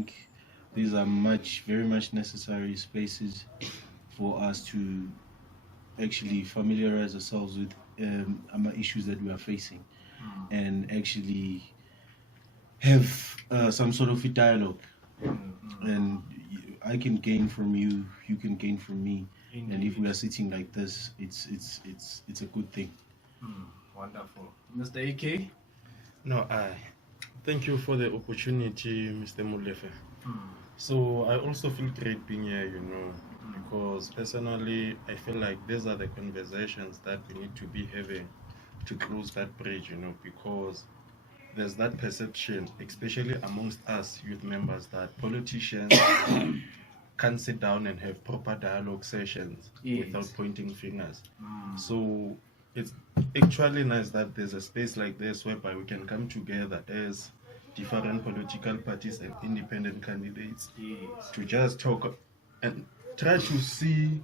think these are very much necessary spaces for us to actually familiarize ourselves with issues that we are facing, and actually have some sort of a dialogue. And I can gain from you, you can gain from me. Indeed. And if we are sitting like this, it's a good thing. Wonderful. Mr. AK? No, thank you for the opportunity, Mr. Molefe. So I also feel great being here, because personally I feel like these are the conversations that we need to be having to close that bridge, because there's that perception, especially amongst us youth members, that politicians can't sit down and have proper dialogue sessions without pointing fingers. So it's actually nice that there's a space like this whereby we can come together as different political parties and independent candidates to just talk and try to see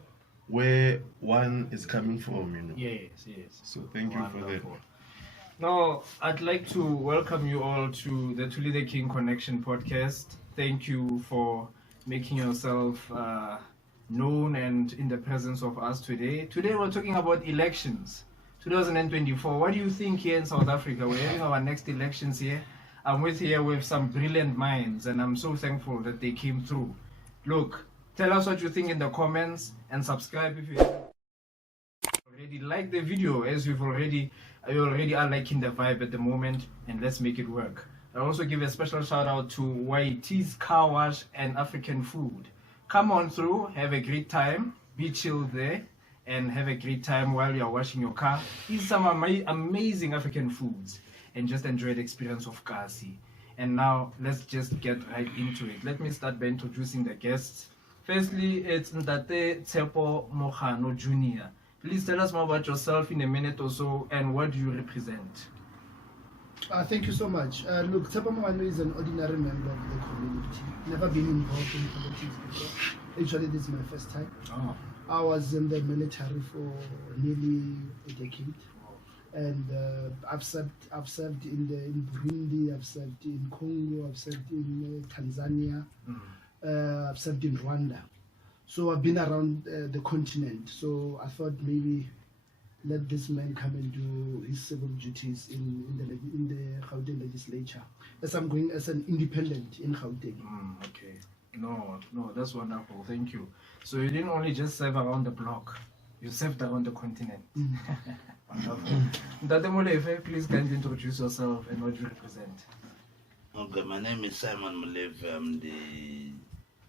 where one is coming from, Yes. So thank you for that. Now, I'd like to welcome you all to the Thuli the King Connection podcast. Thank you for making yourself known and in the presence of us today. Today we're talking about elections, 2024. What do you think here in South Africa? We're having our next elections here. I'm here with some brilliant minds, and I'm so thankful that they came through. Look, tell us what you think in the comments, and subscribe if you already like the video, as you already are liking the vibe at the moment, and let's make it work. I also give a special shout out to YT's Car Wash and African Food. Come on through, have a great time, be chilled there, and have a great time while you're washing your car. Eat some amazing African foods and just enjoy the experience of Kasi. And now let's just get right into it. Let me start by introducing the guests. Firstly, it's Ntate Tshepo Mogano Jr. Please tell us more about yourself in a minute or so, and what do you represent? Thank you so much. Look, Tshepo Mogano is an ordinary member of the community. Never been involved in politics before. Actually, this is my first time. I was in the military for nearly a decade, and I've served in Burundi, I've served in Congo, I've served in Tanzania, I've served in Rwanda. So I've been around the continent. So I thought maybe let this man come and do his civil duties in the Gauteng legislature, as I'm going as an independent in Gauteng. Okay. No, that's wonderful. Thank you. So you didn't only just serve around the block, you served around the continent. Wonderful. Ntate Molefe, please kindly introduce yourself and what you represent. Okay, my name is Simon Molefe. I'm the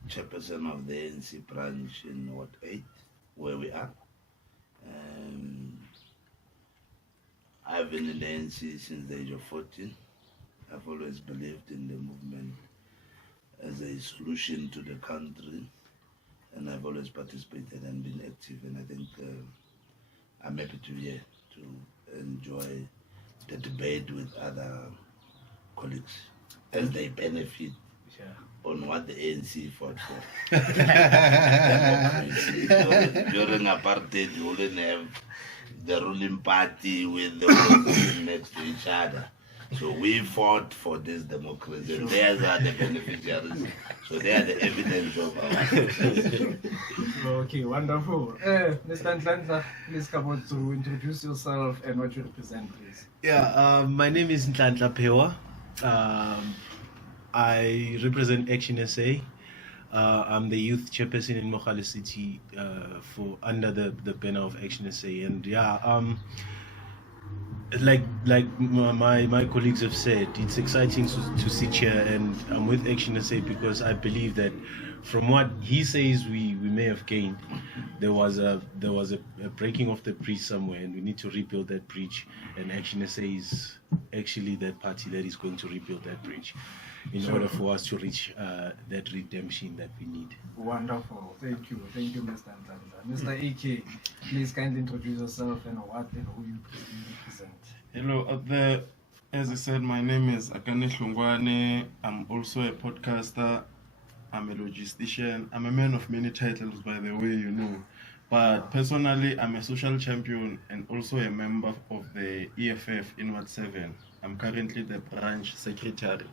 Chairperson of the ANC branch in Ward 8, where we are. I've been in the ANC since the age of 14. I've always believed in the movement as a solution to the country, and I've always participated and been active, and I think I'm happy to be here to enjoy the debate with other colleagues as they benefit on what the ANC fought for. During apartheid, you wouldn't have the ruling party with the opposition next to each other. So we fought for this democracy, and theirs are the beneficiaries. So they are the evidence of our success. Okay, wonderful. Mr. Nhlanhla, please come on to introduce yourself and what you represent, please. Yeah, my name is Nhlanhla Phewa. I represent ActionSA. I'm the youth chairperson in Mogale City for under the banner of ActionSA, and like my colleagues have said, it's exciting to sit here, and I'm with ActionSA because I believe that from what he says we may have gained, there was a breaking of the bridge somewhere, and we need to rebuild that bridge, and ActionSA is actually that party that is going to rebuild that bridge in order for us to reach that redemption that we need. Wonderful. Thank you, Mr. Nhlanhla. Mr. AK, please kindly introduce yourself and what and who you represent. Hello out there. As I said, my name is Akani Hlungwani. I'm also a podcaster. I'm a logistician. I'm a man of many titles, by the way, But personally, I'm a social champion and also a member of the EFF in Ward 7. I'm currently the branch secretary.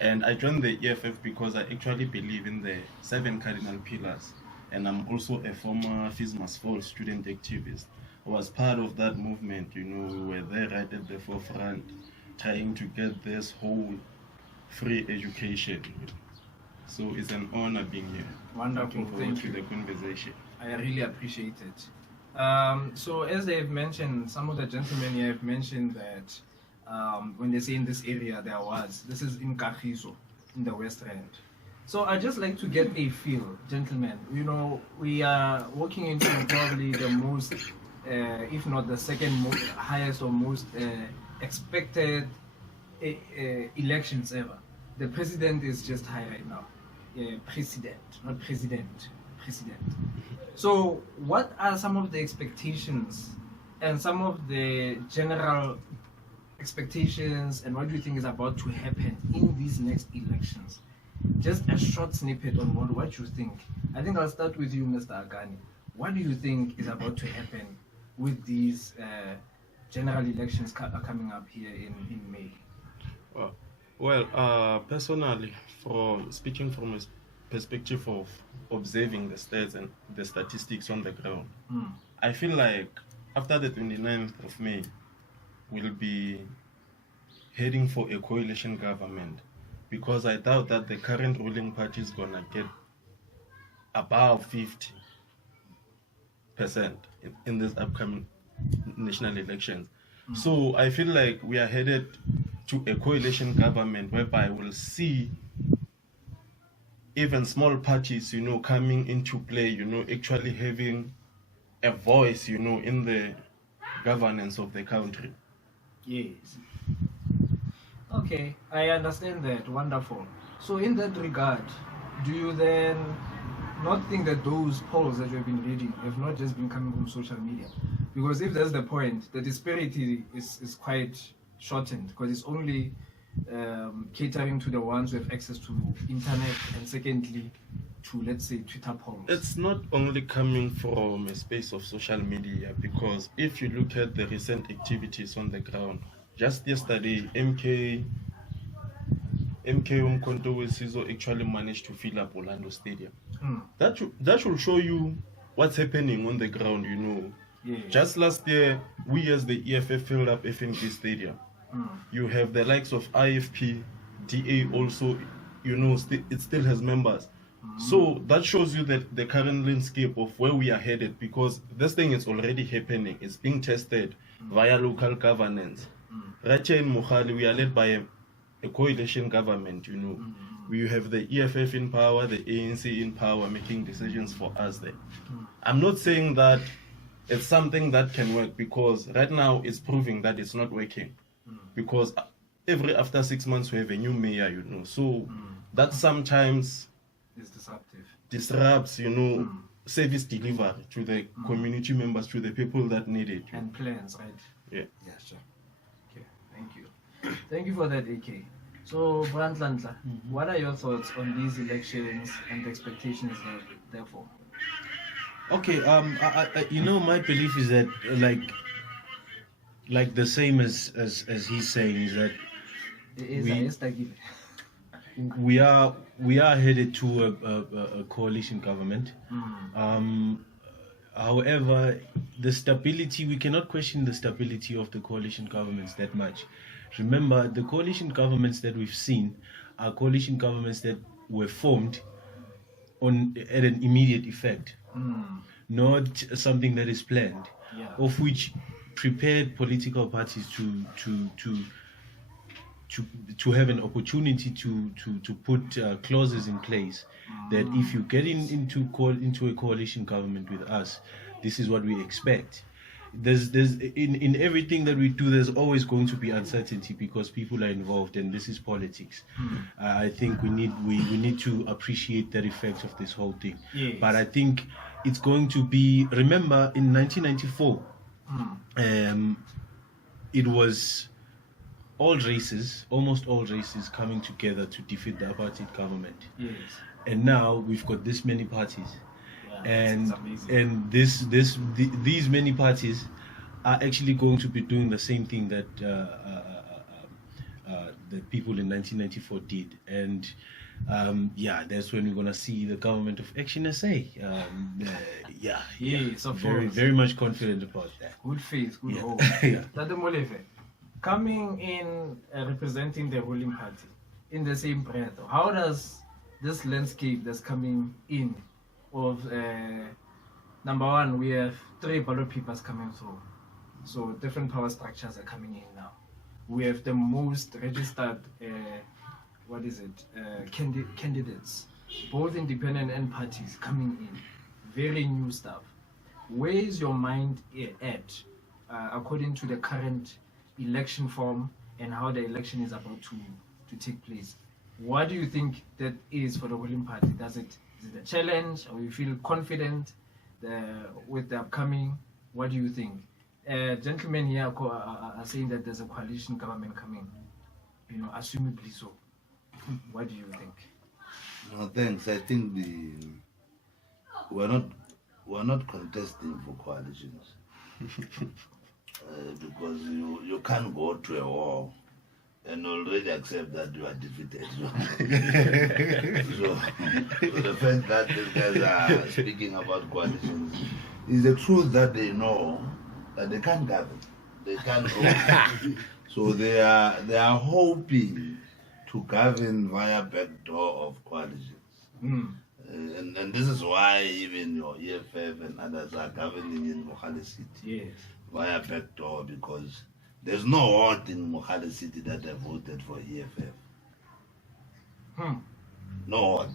And I joined the EFF because I actually believe in the 7 cardinal pillars. And I'm also a former FISMAS Fall student activist. I was part of that movement, we were there right at the forefront, trying to get this whole free education. So it's an honor being here. Wonderful, thank you. The conversation. I really appreciate it. So as they've mentioned, some of the gentlemen here have mentioned that when they say in this area there was, this is in Kagiso, in the West End. So I'd just like to get a feel, gentlemen, we are walking into probably the most, if not the second most highest or most expected elections ever. The president is just high right now. President, not president, president. So what are some of the expectations and some of the general expectations, and what do you think is about to happen in these next elections? Just a short snippet on what you think. I think I'll start with you, Mr. Akani. What do you think is about to happen with these general elections coming up here in May? Well, personally, speaking from a perspective of observing the stats and the statistics on the ground, I feel like after the 29th of May, we'll be heading for a coalition government, because I doubt that the current ruling party is going to get above 50% in this upcoming national elections. So I feel like we are headed to a coalition government whereby we'll see even small parties, coming into play, actually having a voice, in the governance of the country. Yes. Okay, I understand that. Wonderful. So in that regard, do you then not think that those polls that you have been reading have not just been coming from social media? Because if that's the point, the disparity is quite shortened, because it's only catering to the ones who have access to internet, and secondly to, let's say, Twitter polls. It's not only coming from a space of social media, because if you look at the recent activities on the ground, just yesterday, MK Umkhonto Wesizwe actually managed to fill up Orlando Stadium. That should show you what's happening on the ground, Yeah. Just last year, we as the EFF filled up FNB Stadium. You have the likes of IFP, DA also, it still has members. So that shows you that the current landscape of where we are headed, because this thing is already happening. It's being tested via local governance. Right here in Mogale, we are led by a coalition government, We have the EFF in power, the ANC in power, making decisions for us there. I'm not saying that it's something that can work, because right now it's proving that it's not working. Because after 6 months we have a new mayor, So that sometimes It's disruptive. Disrupts, service delivery to the community members, to the people that need it. And plans, right? Yeah. Yeah, sure. Okay, thank you. Thank you for that, AK. So, Nhlanhla, what are your thoughts on these elections and the expectations therefore? Okay, my belief is that like the same as he's saying, is that we are headed to a coalition government. However, the stability, we cannot question the stability of the coalition governments that much. Remember, the coalition governments that we've seen are coalition governments that were formed at an immediate effect, not something that is planned, of which prepared political parties to have an opportunity to put clauses in place that if you get into a coalition government with us, this is what we expect. There's in everything that we do, there's always going to be uncertainty, because people are involved, and this is politics. I think we need to appreciate the effect of this whole thing. Yes. But I think it's going to be, remember in 1994, it was almost all races coming together to defeat the apartheid government. Yes. And now we've got this many parties. And these many parties are actually going to be doing the same thing that the people in 1994 did. And that's when we're going to see the government of ActionSA. Yes, of very, course. very much confident about that. Good faith, good hope. Yeah. Tade Molefe, coming in representing the ruling party in the same breath, how does this landscape that's coming in of number one, we have 3 ballot papers coming through, so different power structures are coming in now. We have the most registered candidates, both independent and parties coming in. Very new stuff. Where is your mind at according to the current election form and how the election is about to take place? What do you think that is for the ruling party? Is it a challenge, or you feel confident with the upcoming? What do you think? Gentlemen here are saying that there's a coalition government coming, assumably so. What do you think? No, thanks. I think we're not contesting for coalitions because you can't go to a war and already accept that you are defeated. So the fact that these guys are speaking about coalitions is the truth that they know that they can't govern. They can't govern. So they are hoping to govern via backdoor of coalitions. And this is why even your EFF and others are governing in Mogale City via backdoor, because there's no ward in Mogale City that have voted for EFF. No ward.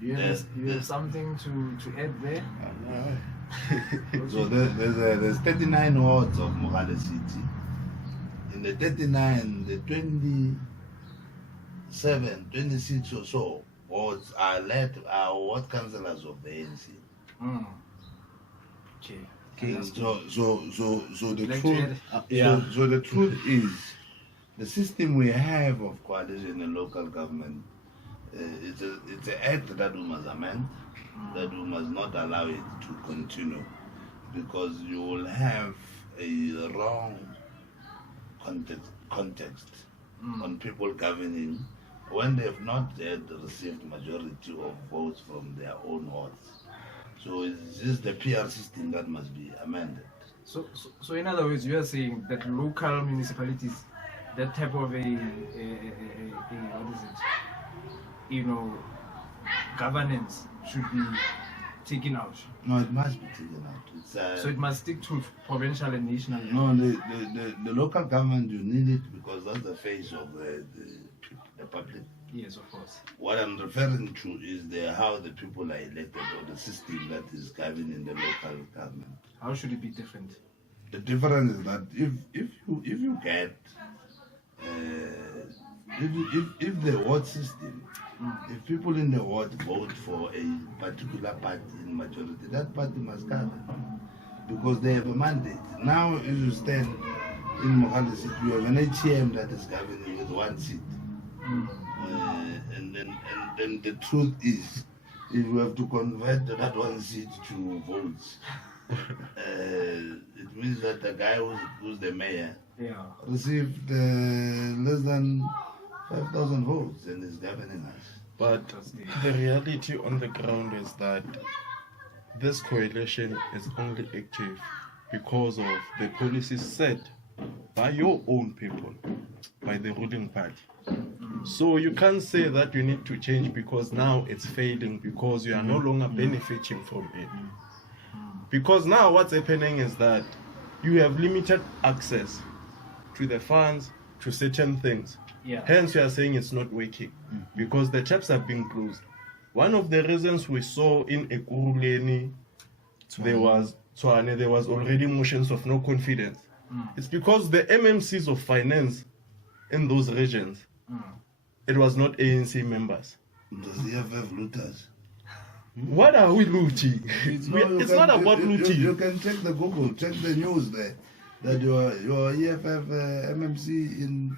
You have something to add there? So there's 39 wards of Mogale City. In the 39, the 26 or so wards are ward councillors of the ANC. Okay. So the truth is, the system we have of coalition and local government, it's an act that we must amend, that we must not allow it to continue, because you will have a wrong context on people governing when they have not yet received majority of votes from their own wards. So it's just the PR system that must be amended. So in other words, you are saying that local municipalities, that type of governance should be taken out. No, it must be taken out. So it must stick to provincial and national. No, the local government, you need it because that's the face of the public. Yes, of course. What I'm referring to is how the people are elected, or the system that is governing the local government. How should it be different? The difference is that if you get if the ward system, if people in the ward vote for a particular party in majority, that party must govern because they have a mandate. Now, if you stand in Mogale City, you have an ATM that is governing with 1 seat. And then the truth is, if you have to convert that 1 seat to votes, it means that the guy who's the mayor received less than 5,000 votes and is governing us. But the reality on the ground is that this coalition is only active because of the policies set by your own people, by the ruling party. So you can't say that you need to change because now it's failing, because you are no longer benefiting from it. Because now what's happening is that you have limited access to the funds, to certain things. Hence you are saying it's not working because the taps have been closed. One of the reasons we saw in Ekurhuleni there was already motions of no confidence. It's because the MMCs of finance in those regions, it was not ANC members. Does the EFF looters? What are we looting? It's not about looting. You can check the Google, check the news there, that your EFF MMC in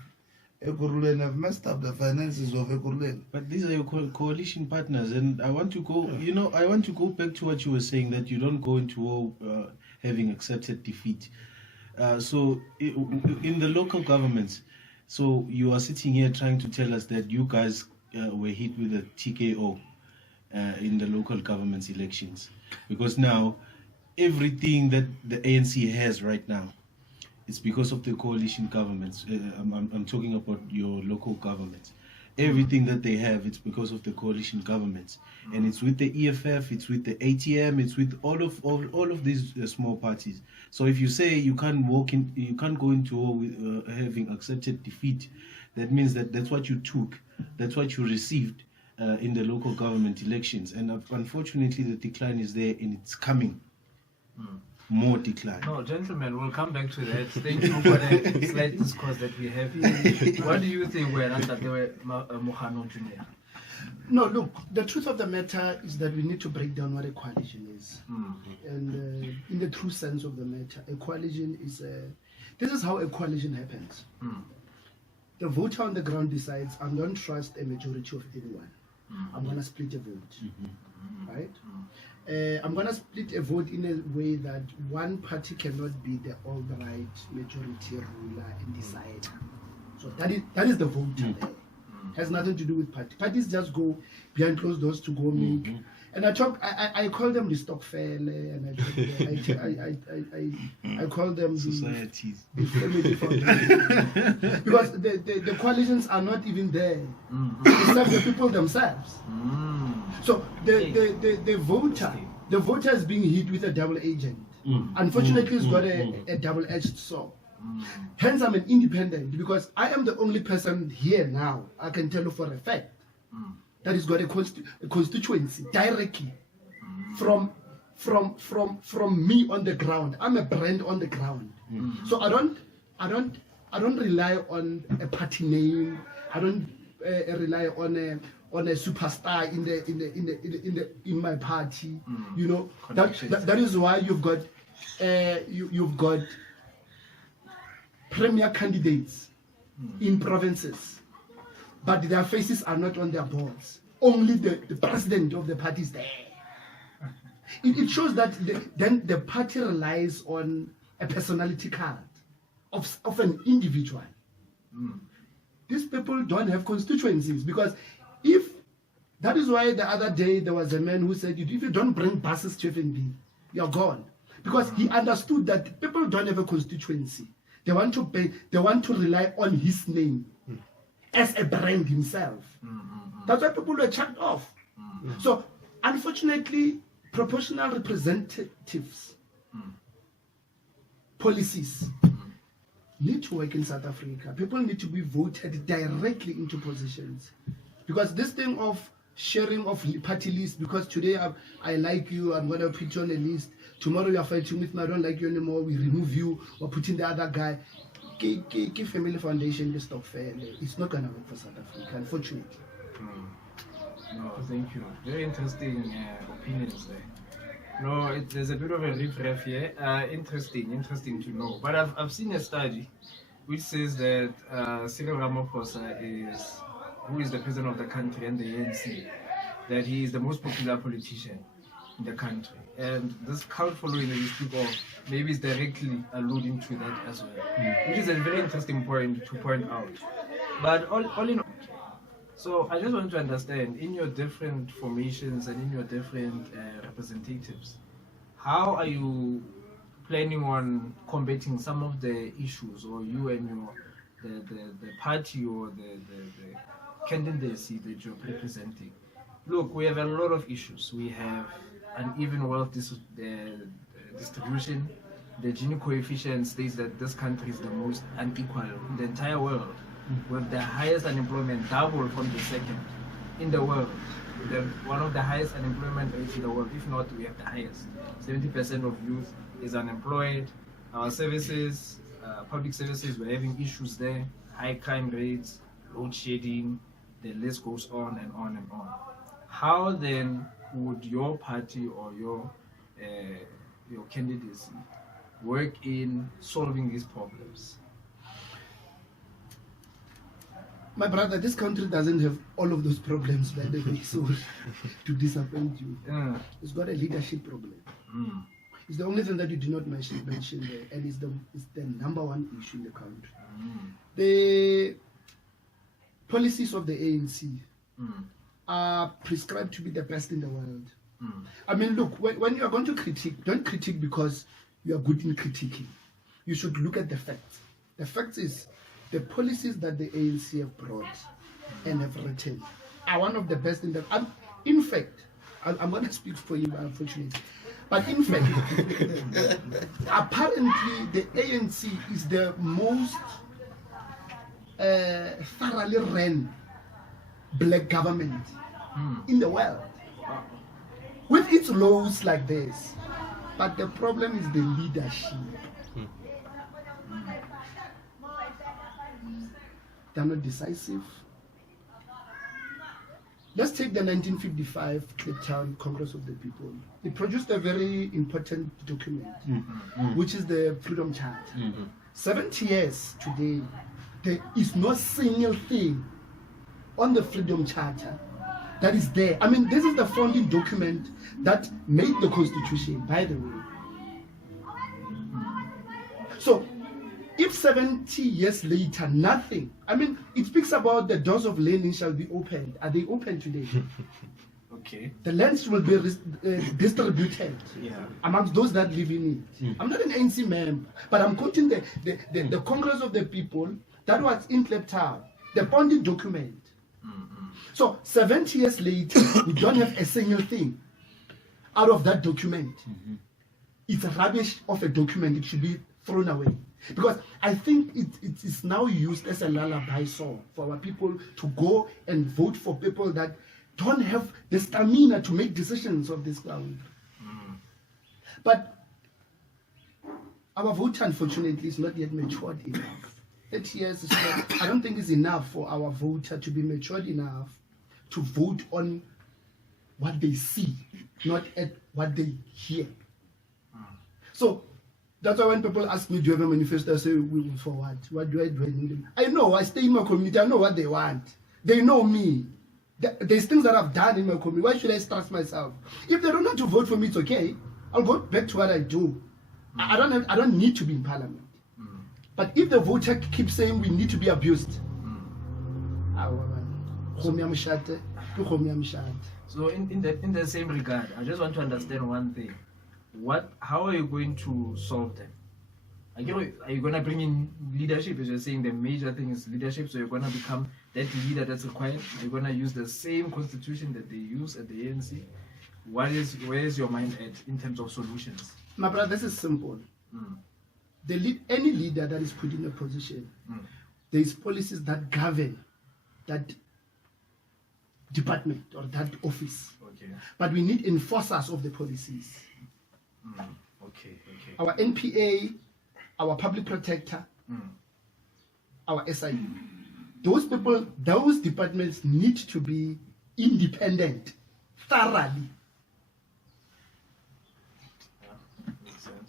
Ekurhuleni have messed up the finances of Ekurhuleni. But these are your coalition partners, and I want to go. I want to go back to what you were saying, that you don't go into war having accepted defeat. So in the local governments, So you are sitting here trying to tell us that you guys were hit with a TKO in the local government's elections, because now everything that the ANC has right now, it's because of the coalition governments. I'm talking about your local governments. Everything that they have, it's because of the coalition governments, and it's with the EFF, it's with the ATM, it's with all of these small parties. So if you say you can't go into war with having accepted defeat, that means that that's what you took, that's what you received in the local government elections, and unfortunately the decline is there and it's coming. More decline. No, gentlemen, we'll come back to that. Thank you for the slight discourse that we have here. What do you think Mogano Jr.? No, look, the truth of the matter is that we need to break down what a coalition is. And in the true sense of the matter, a coalition is this is how a coalition happens. The voter on the ground decides, I don't trust a majority of anyone. I'm going to split a vote. Right? I'm going to split a vote in a way that one party cannot be the all-right majority ruler and decider. So that is the voter there. Has nothing to do with party. Parties just go behind closed doors to go make. And I call them the Stockfele, and I call them societies. The family foundation. Because the coalitions are not even there. They serve the people themselves. So the voter is being hit with a double agent. Unfortunately, it's got a double-edged sword. Hence, I'm an independent because I am the only person here now. I can tell you for a fact that has got a constituency directly from me on the ground. I'm a brand on the ground. So I don't rely on a party name. I don't rely on a superstar in my party. You know that is why you've got premier candidates in provinces, but their faces are not on their boards. Only the president of the party is there. It shows that then the party relies on a personality card of an individual. These people don't have constituencies, because if that is why the other day there was a man who said, if you don't bring buses to FNB, you're gone. Because he understood that people don't have a constituency. They want to pay, they want to rely on his name as a brand himself. That's why people were chucked off. So unfortunately, proportional representatives policies need to work in South Africa. People need to be voted directly into positions. Because this thing of sharing of party lists, because today I like you, I'm going to put you on a list. Tomorrow you are fighting with me, I don't like you anymore, we remove you, or put in the other guy. Give Family Foundation the stock fair. It's not going to work for South Africa, unfortunately. No, thank you. Very interesting opinions there. No, there's a bit of a riff here. Interesting to know. But I've seen a study which says that Cyril Ramaphosa who is the president of the country and the ANC, that he is the most popular politician in the country. And this cult following that you speak of maybe is directly alluding to that as well, which is a very interesting point to point out. But all in all, so I just want to understand, in your different formations and in your different representatives, how are you planning on combating some of the issues, or you and the party or the candidacy that you're representing? Look, we have a lot of issues. We have uneven wealth distribution. The Gini coefficient states that this country is the most unequal in the entire world, with the highest unemployment, double from the second in the world. One of the highest unemployment rates in the world, if not we have the highest. 70% of youth is unemployed. Our services, public services, we're having issues there. High crime rates, load shedding, the list goes on and on and on. How then would your party or your candidacy work in solving these problems? My brother, this country doesn't have all of those problems, by the way, so to disappoint you. It's got a leadership problem. It's the only thing that you did not mention there, and it's the number one issue in the country. The policies of the ANC are prescribed to be the best in the world. I mean, look, when you are going to critique, don't critique because you are good in critiquing. You should look at the facts. The fact is, the policies that the ANC have brought and have written are one of the best in the. In fact, I'm going to speak for you, unfortunately, but in fact, apparently the ANC is the most thoroughly ran black government in the world, with its laws like this. But the problem is the leadership. They're not decisive. Let's take the 1955 Cape Town Congress of the People. It produced a very important document, which is the Freedom Charter. 70 years today, there is no single thing on the Freedom Charter that is there. I mean, this is the founding document that made the Constitution, by the way. So, if 70 years later, nothing, I mean, it speaks about the doors of learning shall be opened. Are they open today? Okay. The lands will be distributed amongst those that live in it. I'm not an ANC member, but I'm quoting the Congress of the People that was in Cape Town, the founding document. So 70 years later, we don't have a single thing out of that document. It's a rubbish of a document. It should be thrown away. Because I think it is now used as a lullaby song for our people to go and vote for people that don't have the stamina to make decisions of this ground. But our voter, unfortunately, is not yet matured enough. 8 years is not, I don't think it's enough for our voter to be matured enough to vote on what they see, not at what they hear. So that's why when people ask me, do you have a manifesto? I say, for what? What do I do? I know, I stay in my community, I know what they want. They know me. There's things that I've done in my community. Why should I stress myself? If they don't want to vote for me, it's okay. I'll go back to what I do. I don't need to be in parliament. But if the voter keeps saying we need to be abused, so in the same regard, I just want to understand one thing. How are you going to solve them? Are you going to bring in leadership? As you're saying, the major thing is leadership, so you're going to become that leader that's required. Are you going to use the same constitution that they use at the ANC? Where is your mind at in terms of solutions? My brother, this is simple. Any leader that is put in a position, there is policies that govern that department or that office. Okay. But we need enforcers of the policies. Okay. Our NPA, our public protector, our SIU. Those people, those departments need to be independent, thoroughly.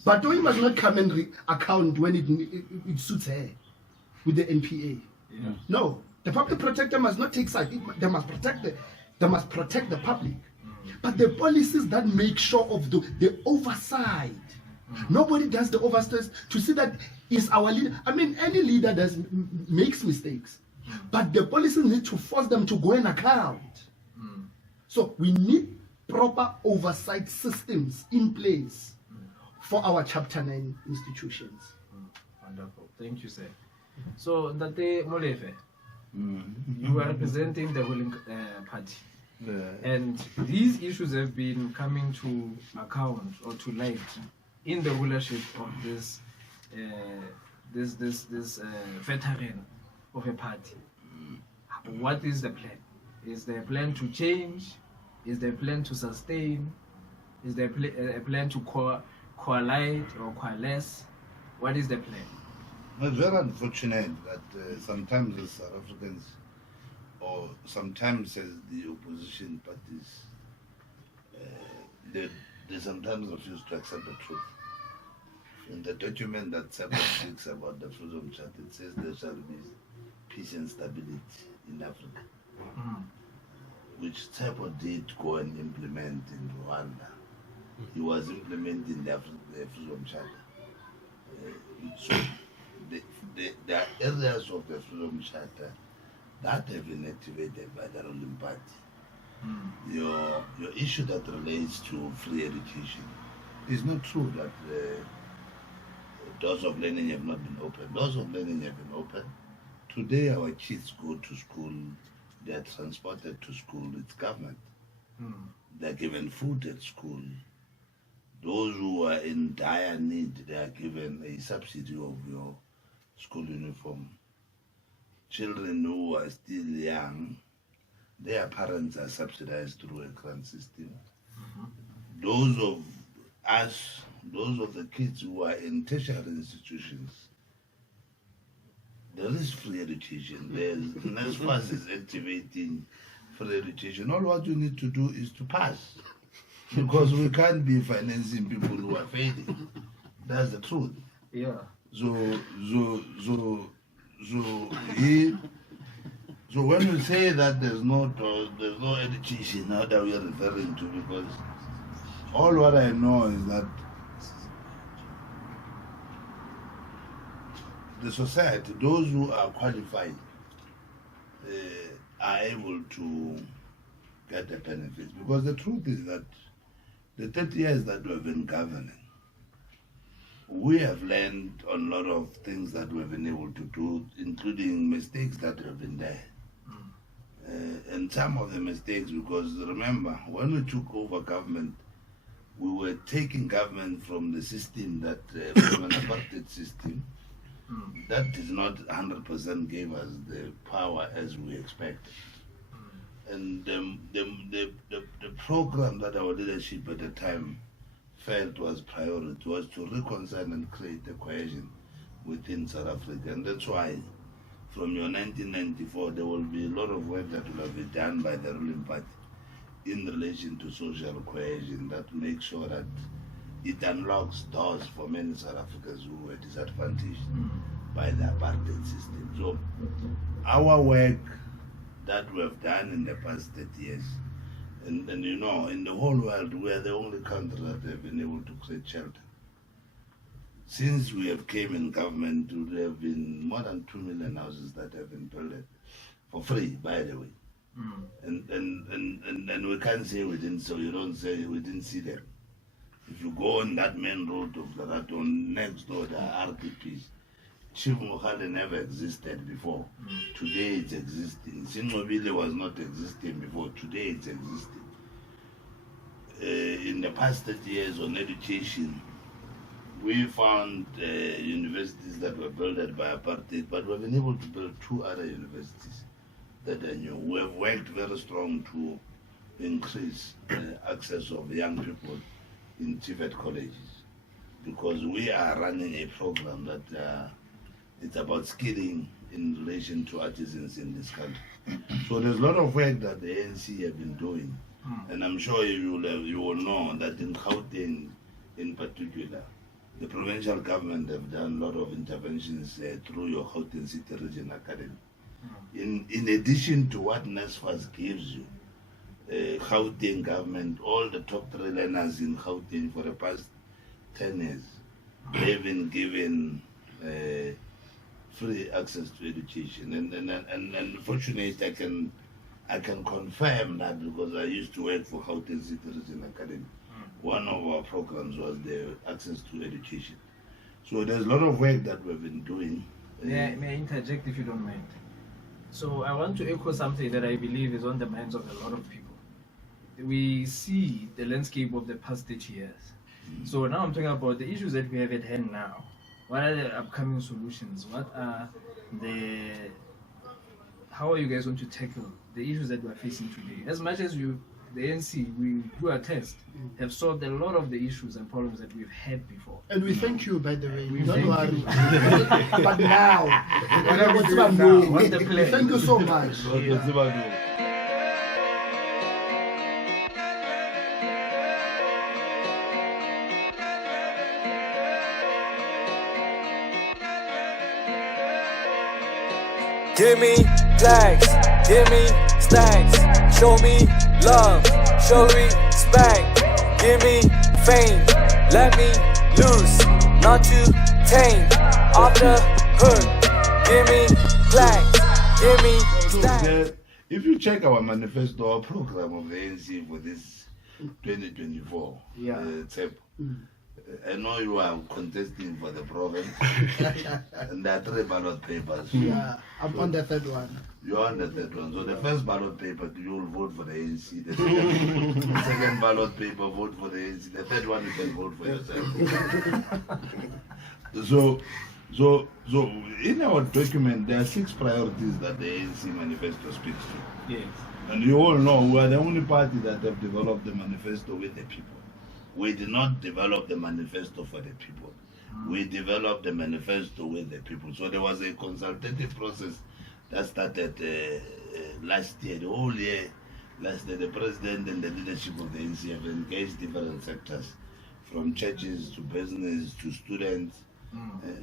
But Dawgie must not come and account when it suits her with the NPA. No, the public protector must not take side. They must protect the public. But the policies that make sure of the oversight. Nobody does the oversight to see that is our leader. I mean, any leader makes mistakes, but the policies need to force them to go and account. So we need proper oversight systems in place for our Chapter 9 institutions. Wonderful. Thank you, sir. So, Date Molefe, you are representing the ruling party. And these issues have been coming to account or to light in the rulership of this veteran of a party. What is the plan? Is there a plan to change? Is there a plan to sustain? Is there a plan to coalesce or coalesce? What is the plan? It's very unfortunate that sometimes as South Africans, or sometimes as the opposition parties, they sometimes refuse to accept the truth. In the document that Tshepo speaks about the Freedom Charter, it says there shall be peace and stability in Africa, which Tshepo did go and implement in Rwanda. he was implementing the Freedom Charter. So the areas of the Freedom Charter that have been activated by the ruling party. Your issue that relates to free education, it's not true that doors of learning have not been opened. Doors of learning have been opened. Today our kids go to school, they are transported to school, it's government. They're given food at school. Those who are in dire need, they are given a subsidy of your school uniform. Children who are still young, their parents are subsidized through a grant system. Those of us, those of the kids who are in tertiary institutions, there is free education. There's NSFAS is activating free education. All what you need to do is to pass. Because we can't be financing people who are failing. That's the truth. Yeah. So when we say that there's no education, how that we are referring to, because all what I know is that the society, those who are qualified, are able to get the benefits. Because the truth is that the 30 years that we've been governing, we have learned a lot of things that we've been able to do, including mistakes that have been there. And some of the mistakes, because remember, when we took over government, we were taking government from the system that, from an apartheid system, that did not 100% give us the power as we expected. And the program that our leadership at the time felt was priority was to reconcile and create a cohesion within South Africa. And that's why from your 1994, there will be a lot of work that will have been done by the ruling party in relation to social cohesion that makes sure that it unlocks doors for many South Africans who were disadvantaged by the apartheid system. So our work that we have done in the past 30 years, and you know, in the whole world, we are the only country that have been able to create shelter. Since we have came in government, there have been more than 2 million houses that have been built for free, by the way. And we can't say we didn't, so you don't say we didn't see them. If you go on that main road of Larato, next door, the RPPs, Chief Mogale never existed before. Today it's existing. Sinqobile was not existing before. Today it's existing. In the past 30 years on education, we found universities that were built by apartheid, but we've been able to build 2 other universities that are new. We have worked very strong to increase access of young people in TVET colleges, because we are running a program that it's about skilling in relation to artisans in this country. So there's a lot of work that the ANC have been doing, and I'm sure you will know that in Gauteng in particular, the provincial government have done a lot of interventions through your Gauteng City Region Academy. In addition to what NSFAS gives you, Gauteng government, all the top 3 learners in Gauteng for the past 10 years, they've been given free access to education. And fortunately, I can confirm that, because I used to work for Gauteng City Region Academy. One of our programs was the access to education. So there's a lot of work that we've been doing. May I interject if you don't mind? So I want to echo something that I believe is on the minds of a lot of people. We see the landscape of the past 30 years. So now I'm talking about the issues that we have at hand now. What are the upcoming solutions? How are you guys going to tackle the issues that we are facing today? As much as the ANC, we do a test, have solved a lot of the issues and problems that we've had before. And we thank you, by the way. We Don't thank worry. you. But now, What are we doing now? What's the plan? Thank you so much. Give me flags, give me stacks, show me love, show respect. Give me fame. Let me loose, not to tame. Off the hood, give me flags, give me stacks. If you check our manifesto, our program of the ANC for this 2024, Tshepo, I know you are contesting for the province, and there are 3 ballot papers. Yeah, I'm on the 3rd one. You're on the 3rd one. So the first ballot paper, you will vote for the ANC. The second ballot paper, vote for the ANC. The 3rd one, you can vote for yourself. So in our document, there are 6 priorities that the ANC manifesto speaks to. Yes. And you all know we are the only party that have developed the manifesto with the people. We did not develop the manifesto for the people. We developed the manifesto with the people. So there was a consultative process that started last year, the whole year. Last year, the president and the leadership of the ANC have engaged different sectors, from churches to business to students.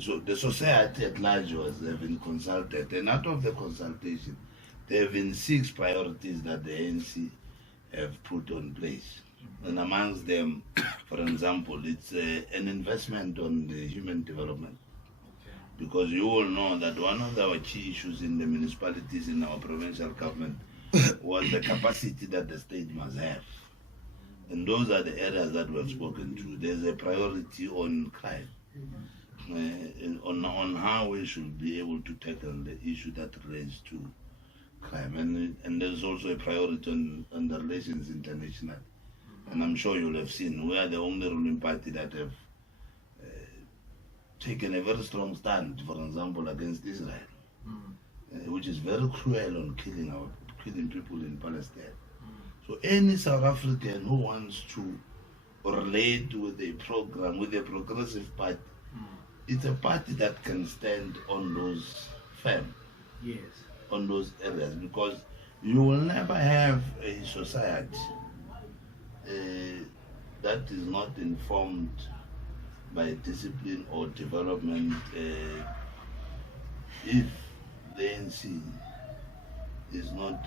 So the society at large have been consulted, and out of the consultation, there have been 6 priorities that the ANC have put on place. And amongst them, for example, it's an investment on the human development. Because you all know that one of our key issues in the municipalities in our provincial government was the capacity that the state must have. And those are the areas that we have spoken to. There's a priority on crime, on how we should be able to tackle the issue that relates to crime. And there's also a priority on the relations international. And I'm sure you'll have seen, we are the only ruling party that have taken a very strong stand, for example, against Israel, which is very cruel on killing people in Palestine. So any South African who wants to relate with a program, with a progressive party, it's a party that can stand on those firm, on those areas, because you will never have a society that is not informed by discipline or development if the ANC is not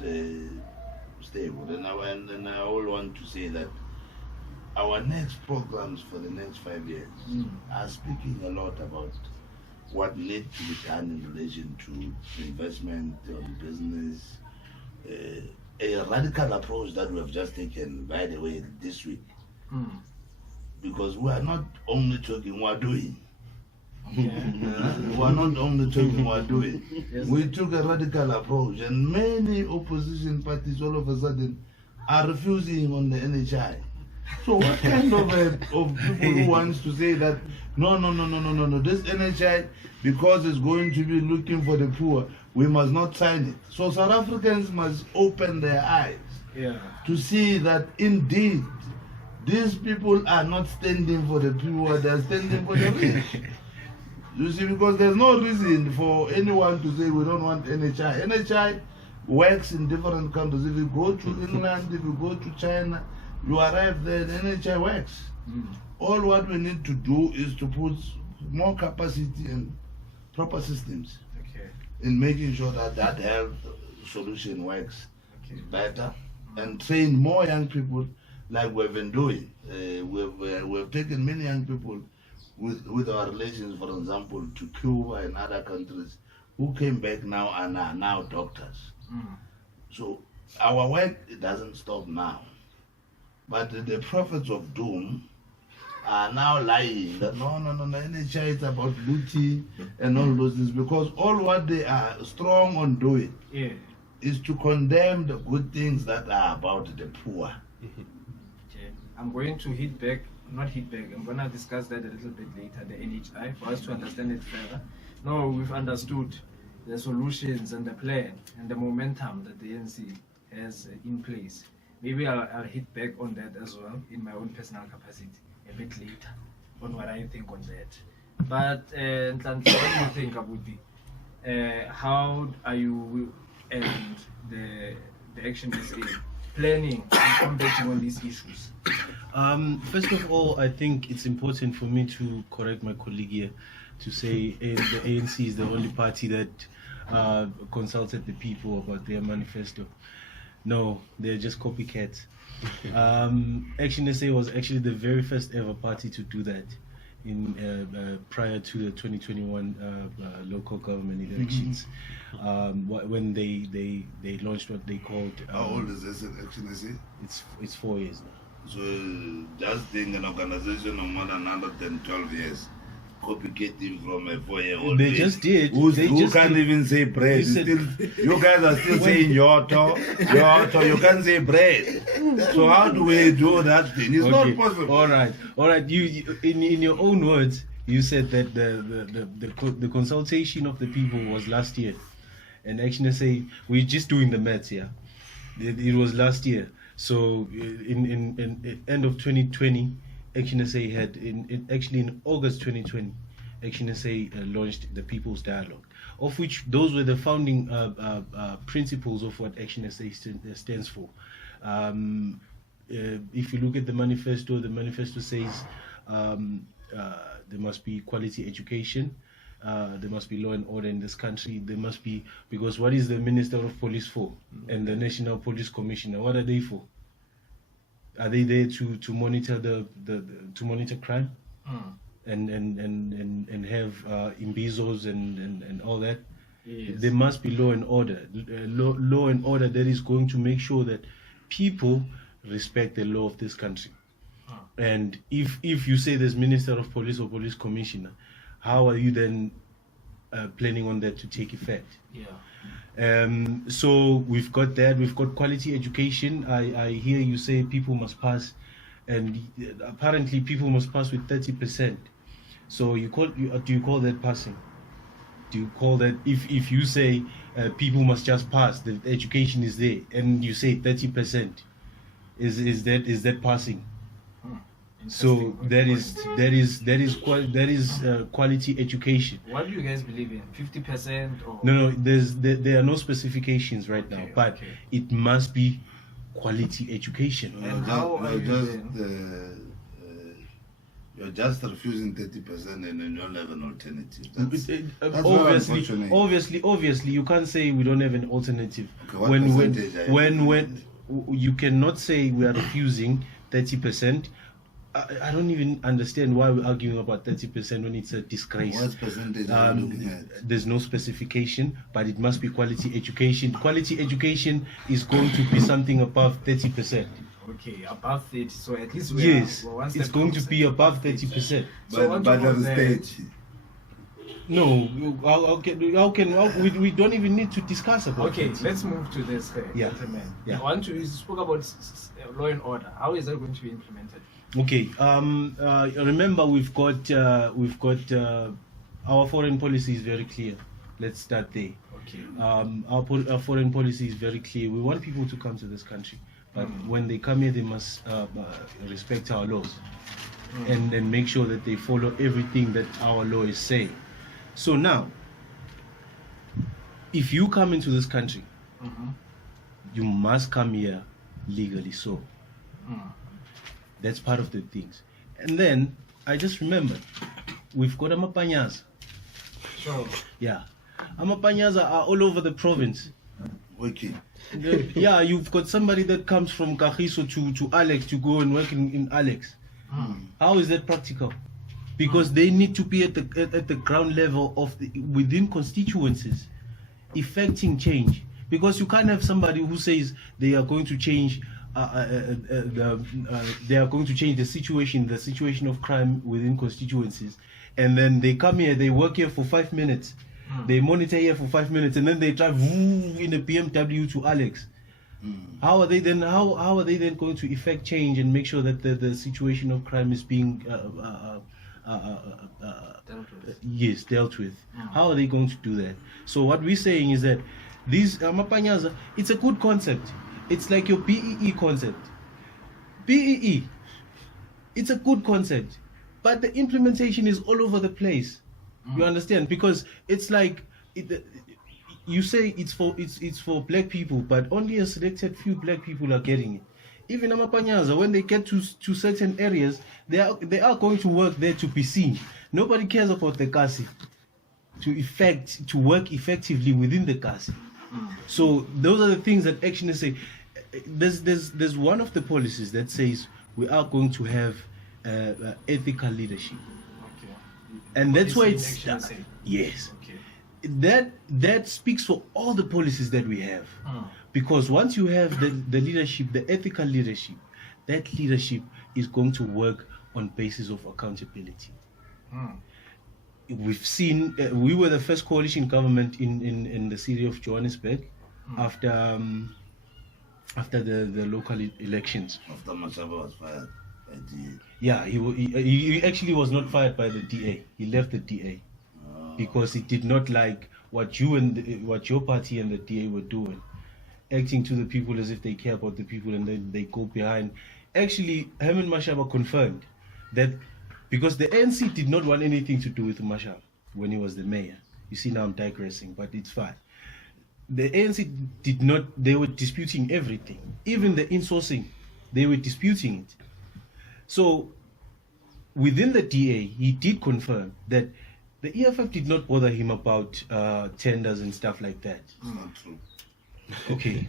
stable. And I all want to say that our next programs for the next 5 years are speaking a lot about what needs to be done in relation to investment on business, a radical approach that we have just taken, by the way, this week. Because we are not only talking, we are doing. We are not only talking, we are doing. We took a radical approach, and many opposition parties all of a sudden are refusing on the NHI. So what kind of people who wants to say that, no, this NHI, because it's going to be looking for the poor, we must not sign it. So South Africans must open their eyes to see that indeed these people are not standing for the poor, they are standing for the rich. You see, because there's no reason for anyone to say we don't want NHI. NHI works in different countries. If you go to England, if you go to China, you arrive there, the NHI works. All what we need to do is to put more capacity and proper systems in making sure that that health solution works better, and train more young people like we've been doing. We've taken many young people with our relations, for example, to Cuba and other countries, who came back now and are now doctors. So our work, it doesn't stop now. But the prophets of doom are now lying that no, NHI is about looting and all those things, because all what they are strong on doing is to condemn the good things that are about the poor. I'm going to I'm going to discuss that a little bit later, the NHI, for us to understand it further. No, we've understood the solutions and the plan and the momentum that the ANC has in place. Maybe I'll hit back on that as well in my own personal capacity a bit later on what I think on that. But Nhlanhla, what do you think about how are you and the ActionSA planning and combating on these issues? First of all, I think it's important for me to correct my colleague here to say the ANC is the only party that consulted the people about their manifesto. No, they're just copycats. ActionSA was actually the very first ever party to do that in prior to the 2021 local government elections. When they launched what they called. How old is this ActionSA? It's 4 years now. So just being an organization of more than 112 years, copycating from a 4-year-old. They just did. Who can't even say bread? You guys are still saying yoto. You can't say bread. So how do we do that thing? It's not possible. All right. You in your own words, you said that the consultation of the people was last year, and ActionSA, we're just doing the maths here. It was last year. So in end of 2020, ActionSA had in August 2020, ActionSA launched the People's Dialogue, of which those were the founding principles of what ActionSA stands for. If you look at the manifesto says there must be quality education. There must be law and order in this country. There must be, because what is the Minister of Police for and the National Police Commissioner? What are they for? Are they there to monitor to monitor crime and have imbizos and all that? Yes. There must be law and order. Law and order that is going to make sure that people respect the law of this country. And if you say there's Minister of Police or Police Commissioner, how are you then planning on that to take effect? Yeah. So we've got that. We've got quality education. I hear you say people must pass, and apparently people must pass with 30%. So do you call that passing? Do you call that if you say people must just pass, the education is there, and you say 30%, is that passing? So that is quality education. What do you guys believe in? 50% or no? There are no specifications right now, but it must be quality education. And how are you're just refusing 30% and then you don't have an alternative. Obviously, you can't say we don't have an alternative. Okay, what percentage when you cannot say we are refusing 30%. I don't even understand why we're arguing about 30% when it's a disgrace. What percentage are you looking at? There's no specification, but it must be quality education. Quality education is going to be something above 30%. Okay, above 30. So at least it's going to be above 30%. So by the state. No, we don't even need to discuss about it. Okay, let's move to this, gentlemen. Yeah. You spoke about law and order. How is that going to be implemented? Okay. Remember, we've got our foreign policy is very clear. Let's start there. Okay. Our foreign policy is very clear. We want people to come to this country, but when they come here, they must respect our laws and make sure that they follow everything that our law is saying. So now, if you come into this country, you must come here legally. So. That's part of the things. And then I just remembered, we've got Amapanyaza. Sure. Yeah. Amapanyaza are all over the province. Okay. Yeah, you've got somebody that comes from Kagiso to Alex to go and work in Alex. How is that practical? Because they need to be at the ground level of within constituencies, effecting change. Because you can't have somebody who says they are going to change they are going to change the situation of crime within constituencies, and then they come here, they work here for 5 minutes, they monitor here for 5 minutes, and then they drive in a BMW to Alex. How are they then going to effect change and make sure that the situation of crime is being dealt with? How are they going to do that? So what we're saying is that these Mapanyaza, it's a good concept. It's like your BEE concept. BEE, it's a good concept, but the implementation is all over the place. You understand? Because it's like you say it's for black people, but only a selected few black people are getting it. Even Amapanyaza, when they get to certain areas, they are going to work there to be seen. Nobody cares about the Kasi to work effectively within the Kasi. So those are the things that ActionSA, there's one of the policies that says we are going to have ethical leadership, and that's why it's yes. Okay. That speaks for all the policies that we have, because once you have the leadership, the ethical leadership, that leadership is going to work on basis of accountability. We've seen we were the first coalition government in the city of Johannesburg after the local elections. After Mashaba was fired by DA. Yeah, he actually was not fired by the DA. He left the DA because he did not like what your party and the DA were doing, acting to the people as if they care about the people, and then they go behind. Actually, Herman Mashaba confirmed that because the ANC did not want anything to do with Mashaba when he was the mayor. You see, now I'm digressing, but it's fine. The ANC did not, they were disputing everything. Even the insourcing, they were disputing it. So, within the DA, he did confirm that the EFF did not bother him about tenders and stuff like that. It's not true. Okay,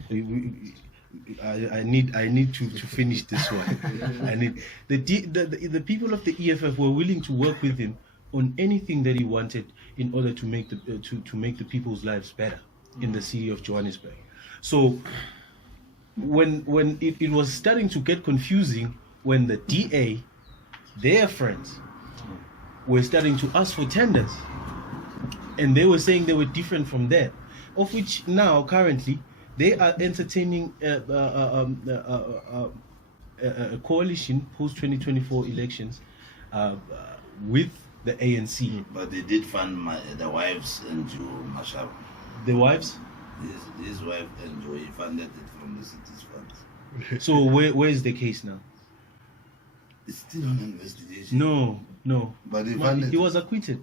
I need to finish this one. I need the people of the EFF were willing to work with him on anything that he wanted in order to make the people's lives better in the city of Johannesburg. So when it was starting to get confusing, when the DA, their friends, were starting to ask for tenders, and they were saying they were different from that, of which now currently they are entertaining a coalition post-2024 elections with the ANC. But they did fund the wives and Joe Mashaba. The wives? His wife and Joe, he funded it from the city's funds. So where is the case now? It's still on investigation. No. But he funded he was acquitted.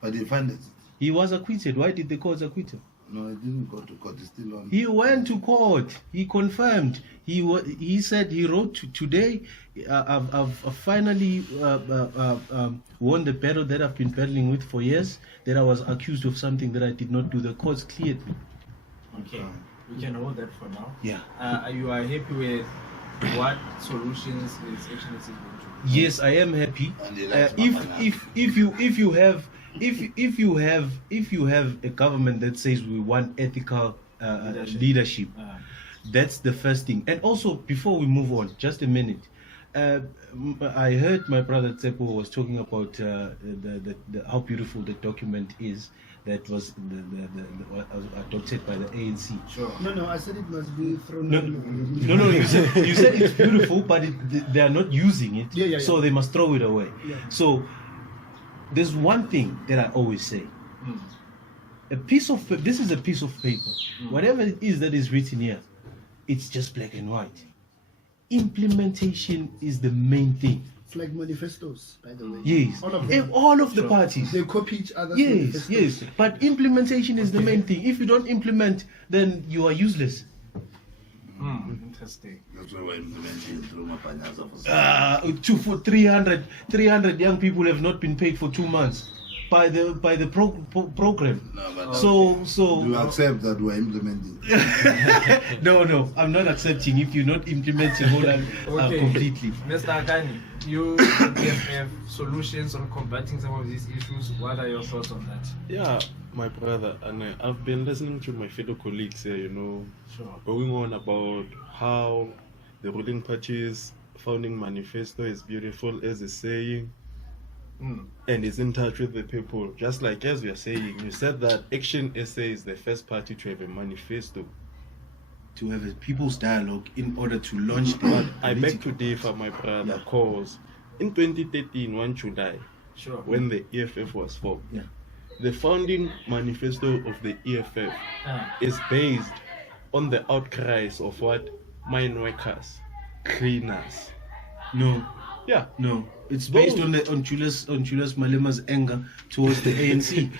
But he funded it. He was acquitted. Why did the court acquit him? No, he didn't go to court. He's still on. He went to court. He confirmed. He said, he wrote today, I've finally won the battle that I've been battling with for years, that I was accused of something that I did not do. The courts cleared me. Okay, we can hold that for now. Yeah. You are happy with what solutions is ActionSA going to? Yes, I am happy. If you have a government that says we want ethical leadership, that's the first thing. And also, before we move on, just a minute, I heard my brother Tshepo was talking about how beautiful the document is that was adopted by the ANC. Sure. No, I said it must be thrown. No. You said it's beautiful, but they are not using it, Yeah. so they must throw it away. Yeah. So there's one thing that I always say: this is a piece of paper. Whatever it is that is written here, it's just black and white. Implementation is the main thing. It's like manifestos, by the way. Yes, All of them. all of the parties. They copy each other's Yes, manifestos. but implementation is the main thing. If you don't implement, then you are useless. Interesting. That's why we're implementing through Mapanyaza for 300 young people have not been paid for 2 months by the program. No, but So you accept that we're implementing. no, I'm not accepting if you're not implementing completely. Mr. Akani, you have solutions on combating some of these issues. What are your thoughts on that? Yeah, my brother, and I've been listening to my fellow colleagues here, Sure. going on about how the ruling party's founding manifesto is beautiful, as is saying, and is in touch with the people. Just like as we are saying, you said that ActionSA is the first party to have a manifesto. To have a people's dialogue in order to launch the I beg to differ, my brother, because in 2013, 1 July, Sure. when the EFF was formed, Yeah. the founding manifesto of the EFF is based on the outcries of what? Mine workers, cleaners. No, it's based Those- on Julius Malema's anger towards the ANC.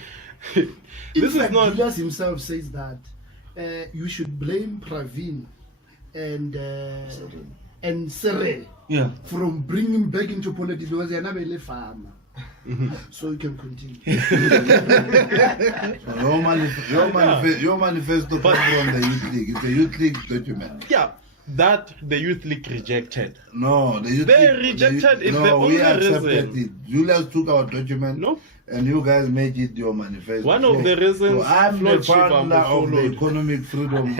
This is not. Julius himself says that you should blame Pravin and Cyril Yeah. from bringing back into politics because they are not a farmer. So you can continue. Your manifesto comes from the Youth League. It's a Youth League document. Yeah, that the Youth League rejected. No, They rejected it. The only we accepted reason. it. Julius took our document. No. And you guys make it your manifesto. One of the reasons. So I'm the Lord Tshepo founder of the followed. economic freedom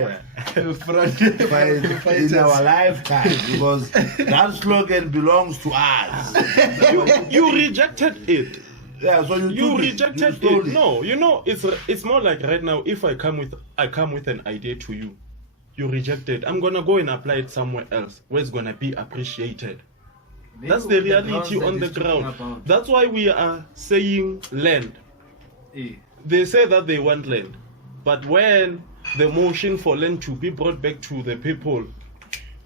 Fight in our lifetime, because that slogan belongs to us. You rejected it. Yeah, so You took rejected you stole it. No, you know, it's more like right now. If I come with an idea to you, you reject it. I'm gonna go and apply it somewhere else where it's gonna be appreciated. That's the reality on the ground. That's why we are saying land. They say that they want land, but when the motion for land to be brought back to the people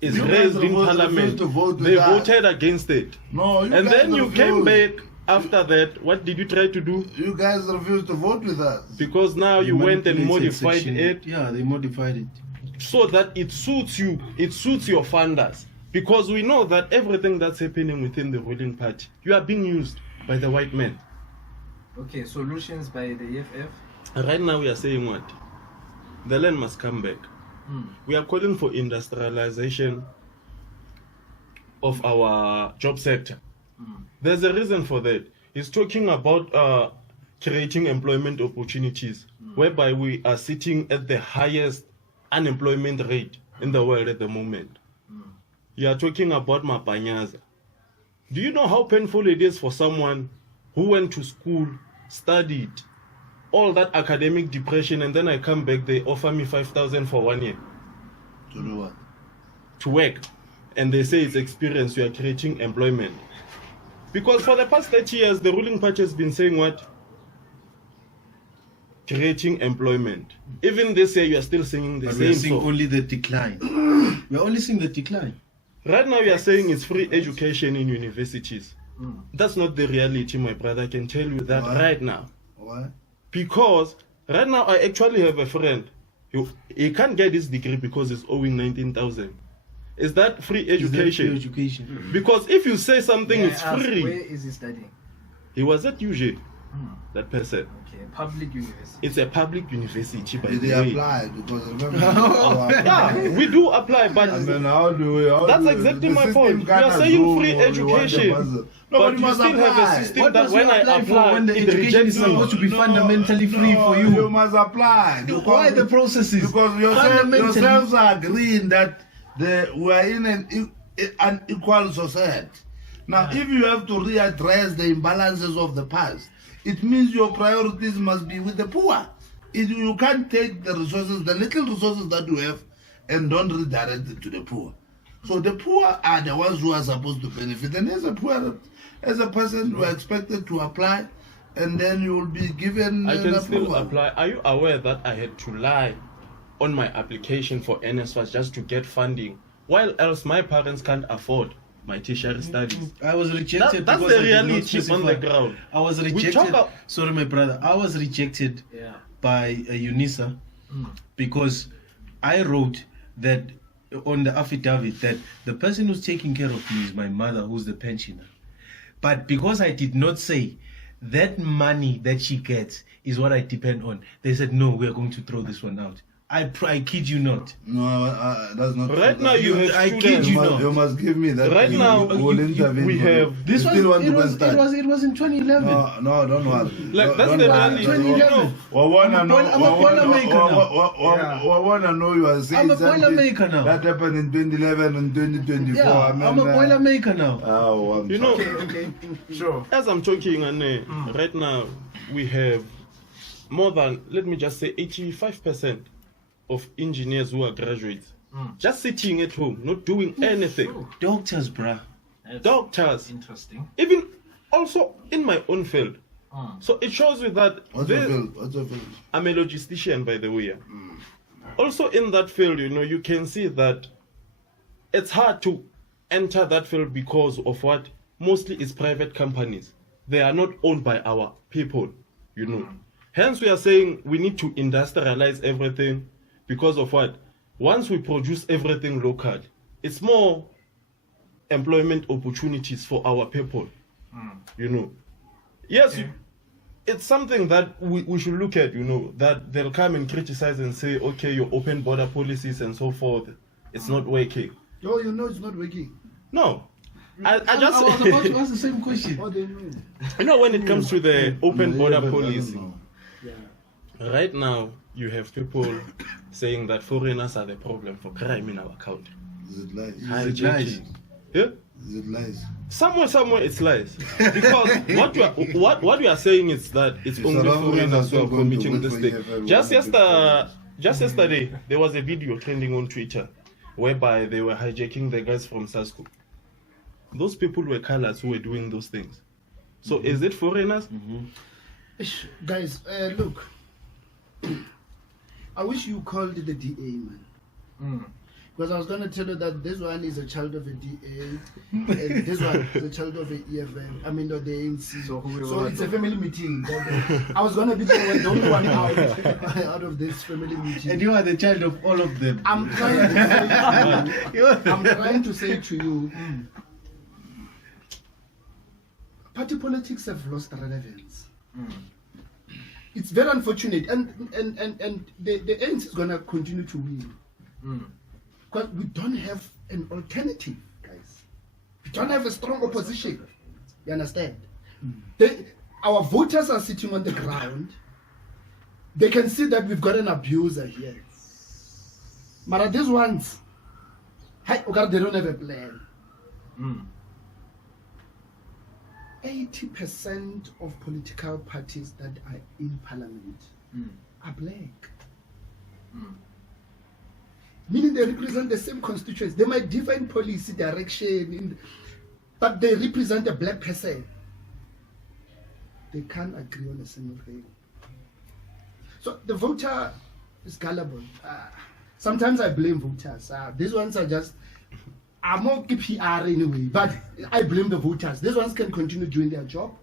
is raised in parliament, they voted against it. No, you And guys then you refused. came back after that. What did you try to do? You guys refused to vote with us. Because now you went and modified it. Yeah, they modified it. So that it suits you, it suits your funders. Because we know that everything that's happening within the ruling party, you are being used by the white men. Okay, solutions by the EFF. Right now we are saying what? The land must come back. We are calling for industrialization of our job sector. There's a reason for that. He's talking about creating employment opportunities, whereby we are sitting at the highest unemployment rate in the world at the moment. You are talking about Mapanyaza. Do you know how painful it is for someone who went to school, studied, all that academic depression, and then I come back, they offer me 5,000 for 1 year? To do what? To work. And they say it's experience, you are creating employment. Because for the past 30 years, the ruling party has been saying what? Creating employment. Even this year, you are still singing the But same we are seeing song. only the decline. We are only seeing the decline. Right now, you are saying it's free education in universities. That's not the reality, my brother. I can tell you that right now. Why? Because right now, I actually have a friend. He can't get his degree because he's owing 19,000. Is that free education? Free education. Because if you say something is free, Where is he studying? he was at UJ, that person. Okay, public university. It's a public university, by Did the they way. apply? Because remember, our Yeah, we do apply, but And then how do we? that's do we- exactly the my system point. We can't are saying assume free or we want the education, buzzer. but Nobody you must still have a apply. system What that does when you I apply for apply, when the it education rejects is me. supposed to be fundamentally free for You you? must apply. Why the processes? Because yourselves are agreeing that we are in an unequal society. Now, if you have to readdress the imbalances of the past, it means your priorities must be with the poor. You can't take the resources, the little resources that you have, and don't redirect it to the poor. So the poor are the ones who are supposed to benefit. And as a person, you are expected to apply, and then you will be given I can an still approval. apply. Are you aware that I had to lie on my application for NSFAS just to get funding, while else my parents can't afford my tertiary studies? I was rejected. That's because the I did not reality on specify. the ground. I was We rejected. talk about- Sorry, my brother. I was rejected by UNISA because I wrote that on the affidavit that the person who's taking care of me is my mother, who's the pensioner. But because I did not say that money that she gets is what I depend on, they said, no, we are going to throw this one out. I kid you not. No, that's not Right true. now you have I kid students. you You must, not. you must give me that. Right thing. now, We'll intervene we for you. have- This You was still want to go and start? it was in 2011. No, don't worry. Like, that's Don't the worry. reality. 2011. We wanna know. I'm a Boilermaker now. We wanna know you are saying I'm a something Boilermaker now. That happened in 2011 and 2024. Yeah, I'm a Boilermaker now. You know, Okay, sure. as I'm talking, right now we have more than, let me just say, 85% of engineers who are graduates just sitting at home, not doing anything. Doctors, bruh. That's Doctors, interesting. even also in my own field. So it shows you that What's your field? What's your field? I'm a logistician, by the way. Also in that field, you can see that it's hard to enter that field because of what? Mostly it's private companies. They are not owned by our people, Hence we are saying we need to industrialize everything because of what? Once we produce everything local, it's more employment opportunities for our people, Yes, it's something that we should look at, that they'll come and criticize and say, okay, your open border policies and so forth. it's not working. Oh, you know it's not working. No. I I just was about to ask the same question. Oh, they know. you know, when it comes to the open border policy, Yeah. right now you have people saying that foreigners are the problem for crime in our country. Is it lies? Hijacking. Yeah? Is it lies? Somewhere it's lies. Because what we are saying is that it's only foreigners who are committing this thing. Just yesterday, there was a video trending on Twitter whereby they were hijacking the guys from Sasco. Those people were colors who were doing those things. So is it foreigners? Ish, guys, look. I wish you called the DA, man. Because I was going to tell you that this one is a child of a DA, and this one is a child of the EFF, the ANC. So it's a family meeting. I was going to be the only one out of this family meeting. And you are the child of all of them. I'm trying to say to you, party politics have lost relevance. It's very unfortunate, and the ANC is going to continue to win. Because we don't have an alternative, guys. We don't have a strong opposition. You understand? Our voters are sitting on the ground. They can see that we've got an abuser here. But these ones, they don't have a plan. 80% of political parties that are in parliament are black. Meaning they represent the same constituency. They might differ in policy direction, but they represent a black person. They can't agree on a single thing. So the voter is gullible. Sometimes I blame voters. These ones are just, I'm more PR anyway, but I blame the voters. These ones can continue doing their job,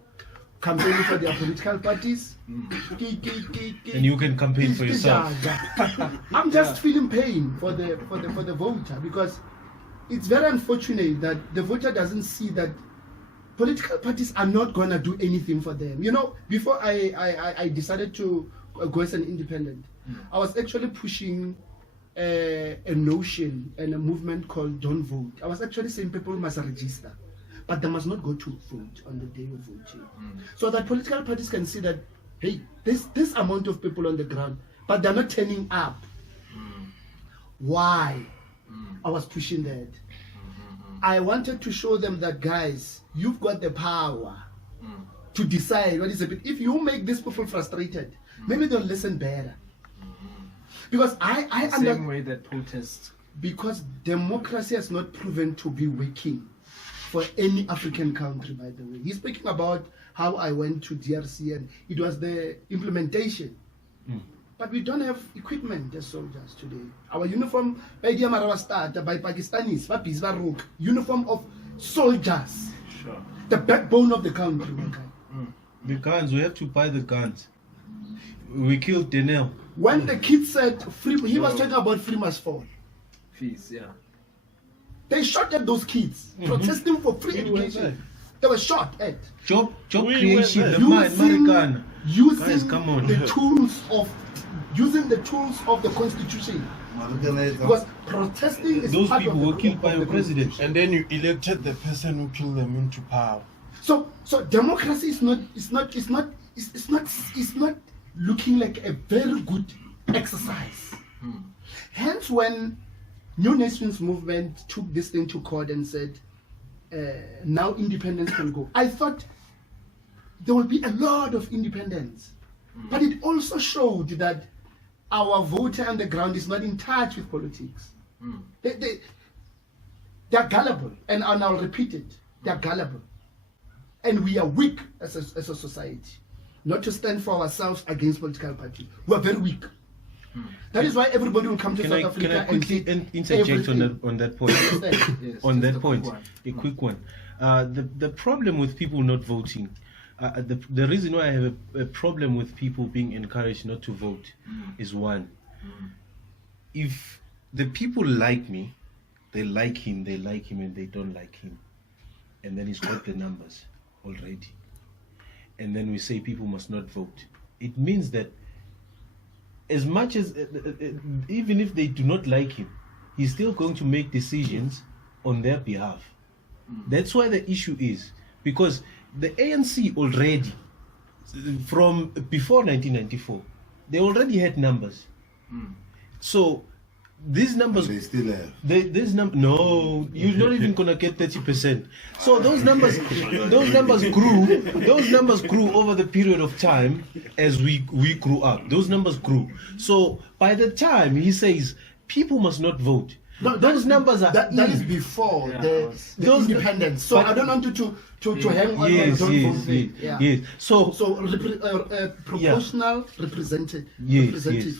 campaigning for their political parties. And you can campaign for yourself. I'm just feeling pain for the voter, because it's very unfortunate that the voter doesn't see that political parties are not gonna do anything for them. You know, before I decided to go as an independent, I was actually pushing a notion and a movement called Don't Vote. I was actually saying people must register, but they must not go to vote on the day of voting. So that political parties can see that, hey, this amount of people on the ground, but they're not turning up. Why? I was pushing that. I wanted to show them that, guys, you've got the power to decide what is a bit. If you make these people frustrated, maybe they'll listen better. Because I same way that protests. Because democracy has not proven to be working for any African country, by the way. He's speaking about how I went to DRC and it was the implementation. But we don't have equipment as soldiers today. Our uniform by Pakistanis, uniform of soldiers. Sure. The backbone of the country. The guns, we have to buy the guns. We killed Denel. When the kid said free, he was talking about free must fall. Fees, yeah. They shot at those kids protesting for free education. They were shot at. Job creation, the man, using guys, come on. the tools of the constitution. Because protesting is those part people of were killed by your president. And then you elected the person who killed them into power. So democracy is not looking like a very good exercise. Hence, when New Nations Movement took this thing to court and said, now independence can go, I thought there will be a lot of independence. But it also showed that our voter on the ground is not in touch with politics. They're gullible, and I'll repeat it, they're gullible. And we are weak as a society. Not to stand for ourselves against political parties. We are very weak. That is why everybody will come to South Africa. Can I quickly interject on that point? Yes, on that a point, quick a quick one. The problem with people not voting, the reason why I have a problem with people being encouraged not to vote is one. If the people like me, they like him, and they don't like him. And then he's got the numbers already. And then we say people must not vote. It means that as much as, even if they do not like him, he's still going to make decisions on their behalf. That's why the issue is, because the ANC already, from before 1994, they already had numbers. So these numbers, They still have. No, you're not even gonna get 30%. So those numbers grew over the period of time as we grew up. Those numbers grew. So by the time he says people must not vote, No, those numbers are that is before the Those- independence. So but- I don't want you to hang on. Yes, don't yes, vote yes, yeah. yes. So Proportional representative. Yes, yes.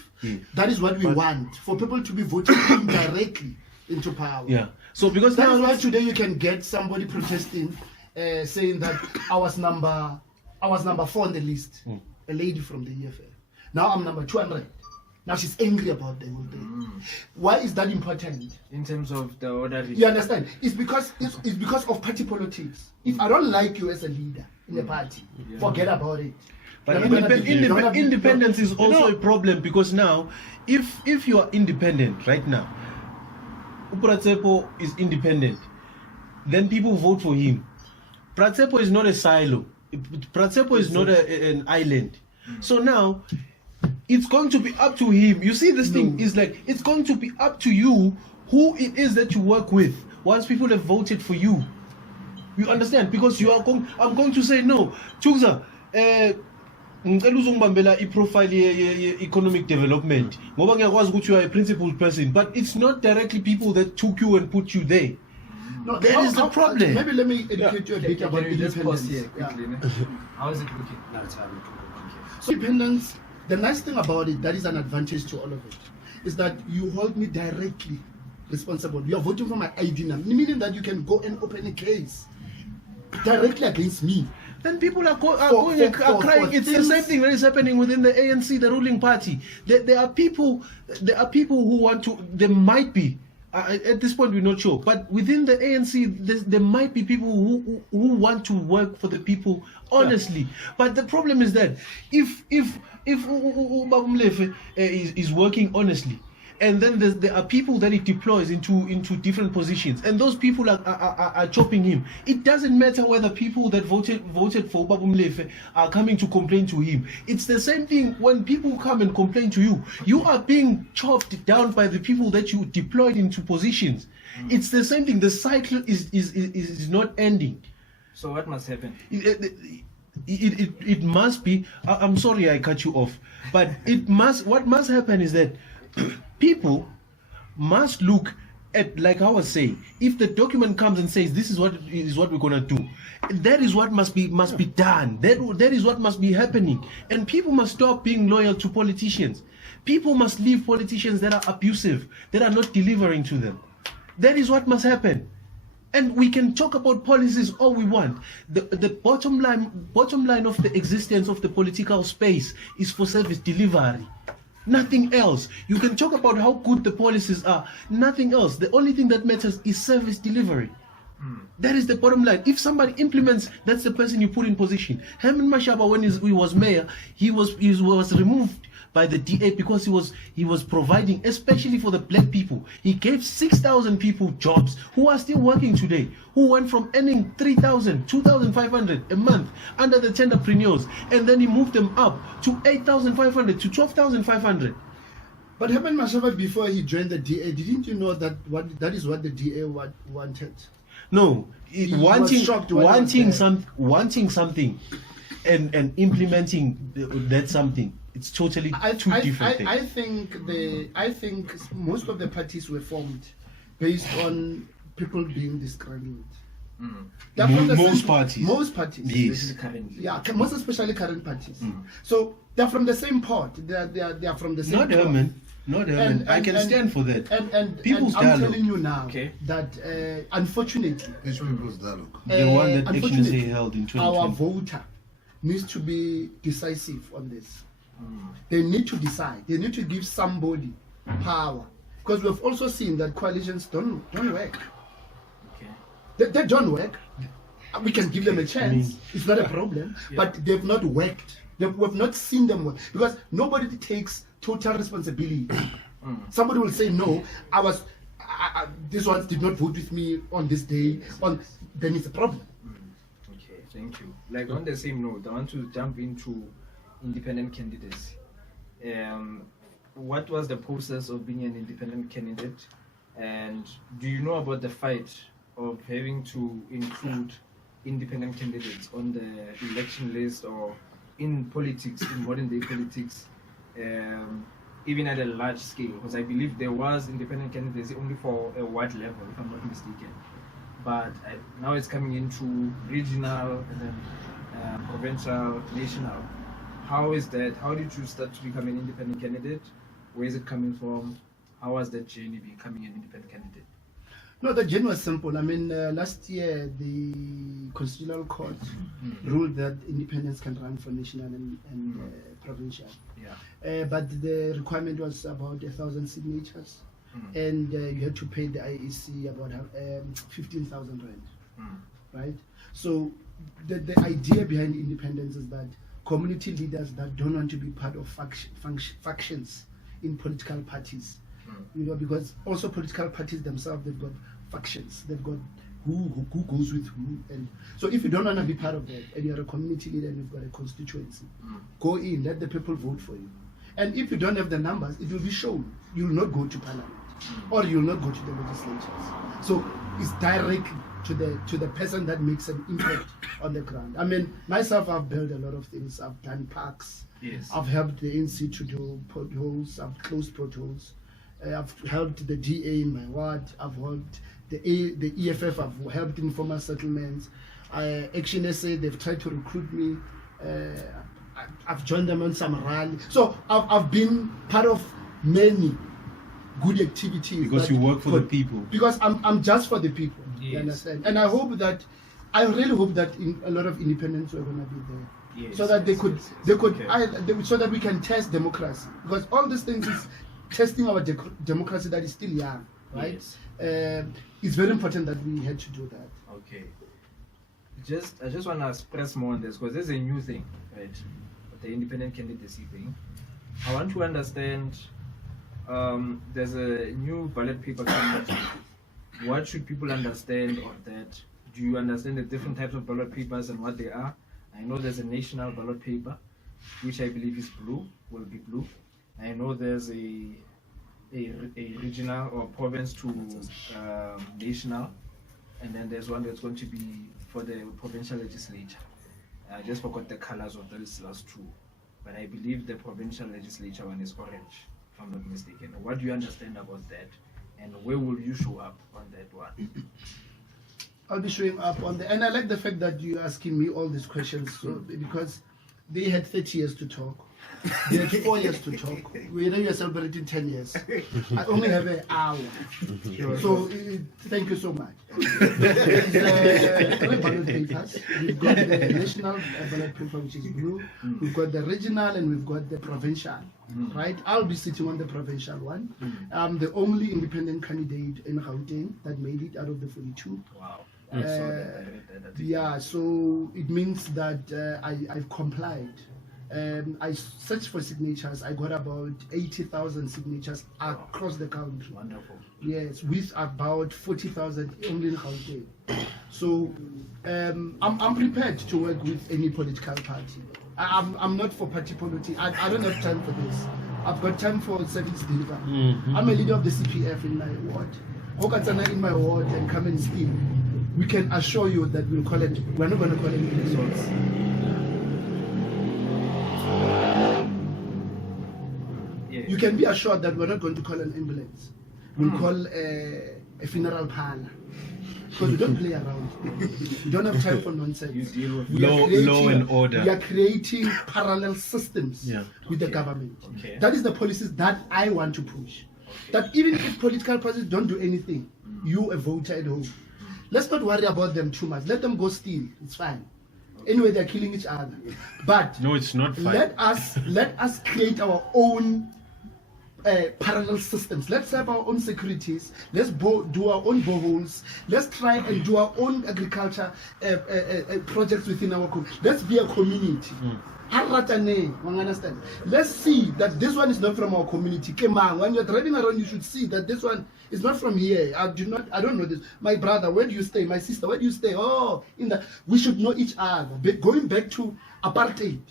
That is what we want, for people to be voted in directly into power. yeah. So because That is now why today you can get somebody protesting, saying that I was number 4 on the list, a lady from the EFF. Now I'm number 200. Now she's angry about the whole thing. Why is that important? In terms of the order. You understand? It's because of party politics. If I don't like you as a leader in the party, forget about it. But You're not gonna be- you're not gonna be- independence is also a problem, because now, if you are independent right now, Tshepo is independent, then people vote for him. Tshepo is not a silo. Tshepo is not an island. So now, it's going to be up to him. You see, this thing is like, it's going to be up to you who it is that you work with once people have voted for you. You understand? Because you are going, I'm going to say no. Chukza, ngicela uzongibambela iprofile ye-economic development ngoba ngiyakwazi ukuthi you are a principled person, but it's not directly people that took you and put you there. No, That is the problem. Maybe let me educate you a bit about Can you just pause independence. here quickly? Yeah. How is it looking? So independence, the nice thing about it, that is an advantage to all of it, is that you hold me directly responsible. You are voting for my ID number, meaning that you can go and open a case directly against me. Then people are For crying. It's the things- same thing that is happening within the ANC, the ruling party. There are people who want to. There might be. At this point, we're not sure. But within the ANC, there might be people who want to work for the people honestly. But the problem is that if Molefe is working honestly, and then there are people that he deploys into different positions, and those people are chopping him. It doesn't matter whether people that voted for Molefe are coming to complain to him. It's the same thing when people come and complain to you. You are being chopped down by the people that you deployed into positions. It's the same thing. The cycle is not ending. So what must happen? It must be. I'm sorry I cut you off, but what must happen is that people must look at, like I was saying, if the document comes and says this is what we're gonna do, that is what must be done. That is what must be happening, and people must stop being loyal to politicians. People must leave politicians that are abusive, that are not delivering to them. That is what must happen. And we can talk about policies all we want. The bottom line of the existence of the political space is for service delivery. Nothing else. You can talk about how good the policies are. Nothing else. The only thing that matters is service delivery. That is the bottom line. If somebody implements, that's the person you put in position. Herman Mashaba, when he was mayor, he was removed by the DA because he was providing, especially for the black people. He gave 6,000 people jobs who are still working today, who went from earning 3,000, 2,500 a month under the tenderpreneurs, and then he moved them up to 8,500 to 12,500. But Herman Mashaba, before he joined the DA, didn't you know that is what the DA wanted? No, was shocked when wanting he was something and implementing that something. It's totally two different things. I think most of the parties were formed based on people being disgruntled. Most parties. Most parties. Yes. Yeah, most especially current parties. So they're from the same pot. They are from the same. Not Herman. Not Herman. I can stand for that. And People's I'm dialogue. telling you now Okay. that unfortunately, Which people's dialogue? The one that unfortunately, ActionSA held in our 2020. voter needs to be decisive on this. They need to decide. They need to give somebody power, because we've also seen that coalitions don't work. Okay. They don't work. We can give them a chance. It's not a problem. But they've not worked. We've not seen them work, because nobody takes total responsibility. Somebody will say, no, these ones did not vote with me on this day, then it's a problem. Okay, thank you. Like on the same note, I want to jump into independent candidacy. What was the process of being an independent candidate? And do you know about the fight of having to include independent candidates on the election list or in politics, in modern day politics, even at a large scale? Because I believe there was independent candidacy only for a ward level, if I'm not mistaken. But now it's coming into regional and then provincial, national. How is that? How did you start to become an independent candidate? Where is it coming from? How was that journey becoming an independent candidate? No, the journey was simple. I mean, last year the Constitutional Court ruled that independents can run for national and provincial. Yeah. But the requirement was about 1,000 signatures, and you had to pay the IEC about 15,000 rand. Right. So the idea behind independence is that community leaders that don't want to be part of factions in political parties, you know, because also political parties themselves, they've got factions, they've got who goes with who, and so if you don't want to be part of that and you're a community leader and you've got a constituency, go in, let the people vote for you. And if you don't have the numbers, it will be shown. You will not go to parliament or you will not go to the legislatures. So it's direct to the person that makes an impact on the ground. I mean, myself, I've built a lot of things. I've done parks. Yes. I've helped the ANC to do potholes. I've closed potholes. I've helped the DA in my ward. I've helped the EFF. I've helped informal settlements. ActionSA, they've tried to recruit me. I've joined them on some rally. So I've been part of many good activities. Because you work for the people. Because I'm just for the people. Yes. You understand? And I really hope that a lot of independents are going to be there. Yes, so that they could Okay. So that we can test democracy, because all these things is testing our democracy that is still young, right? Yes. It's very important that we had to do that. Okay. I just want to express more on this because there's a new thing, right? The independent candidacy thing. I want to understand. There's a new ballot paper coming out. What should people understand on that? Do you understand the different types of ballot papers and what they are? I know there's a national ballot paper, which I believe is blue, will be blue. I know there's a regional or province to national, and then there's one that's going to be for the provincial legislature. I just forgot the colors of those last two, but I believe the provincial legislature one is orange, if I'm not mistaken. What do you understand about that, and where will you show up on that one? I'll be showing up on the, and I like the fact that you're asking me all these questions, because they had 30 years to talk. They had 4 years to talk. We know you're celebrating 10 years. I only have an hour. So thank you so much. There's 3 ballot papers. We've got the national ballot paper, which is blue. We've got the regional and we've got the provincial. Right? I'll be sitting on the provincial one. I'm the only independent candidate in Gauteng that made it out of the 42. Wow. Yeah, so it means that I've complied. I searched for signatures. I got about 80,000 signatures across the country. Wonderful. Yes, with about 40,000 only in Gauteng. So I'm prepared to work with any political party. I'm not for party politics. I don't have time for this. I've got time for service delivery. I'm a leader of the CPF in my ward. Okatsana in my ward and come and steal. We can assure you that we're not going to call any results. Yes. You can be assured that we're not going to call an ambulance. We'll call a funeral parlor. Because we don't play around. We don't have time for nonsense. You deal with law and order. We are creating parallel systems with the government. Okay. That is the policies that I want to push. That even if political parties don't do anything, you a voter at home. Let's not worry about them too much. Let them go steal. It's fine. Anyway, they're killing each other. But no, it's not fine. Let us create our own parallel systems. Let's have our own securities. Let's do our own boreholes. Let's try and do our own agriculture projects within our community. Let's be a community. Understand? Let's see that this one is not from our community. When you're driving around, you should see that this one is not from here. I don't know this. My brother, where do you stay? My sister, where do you stay? Oh, we should know each other. Going back to apartheid,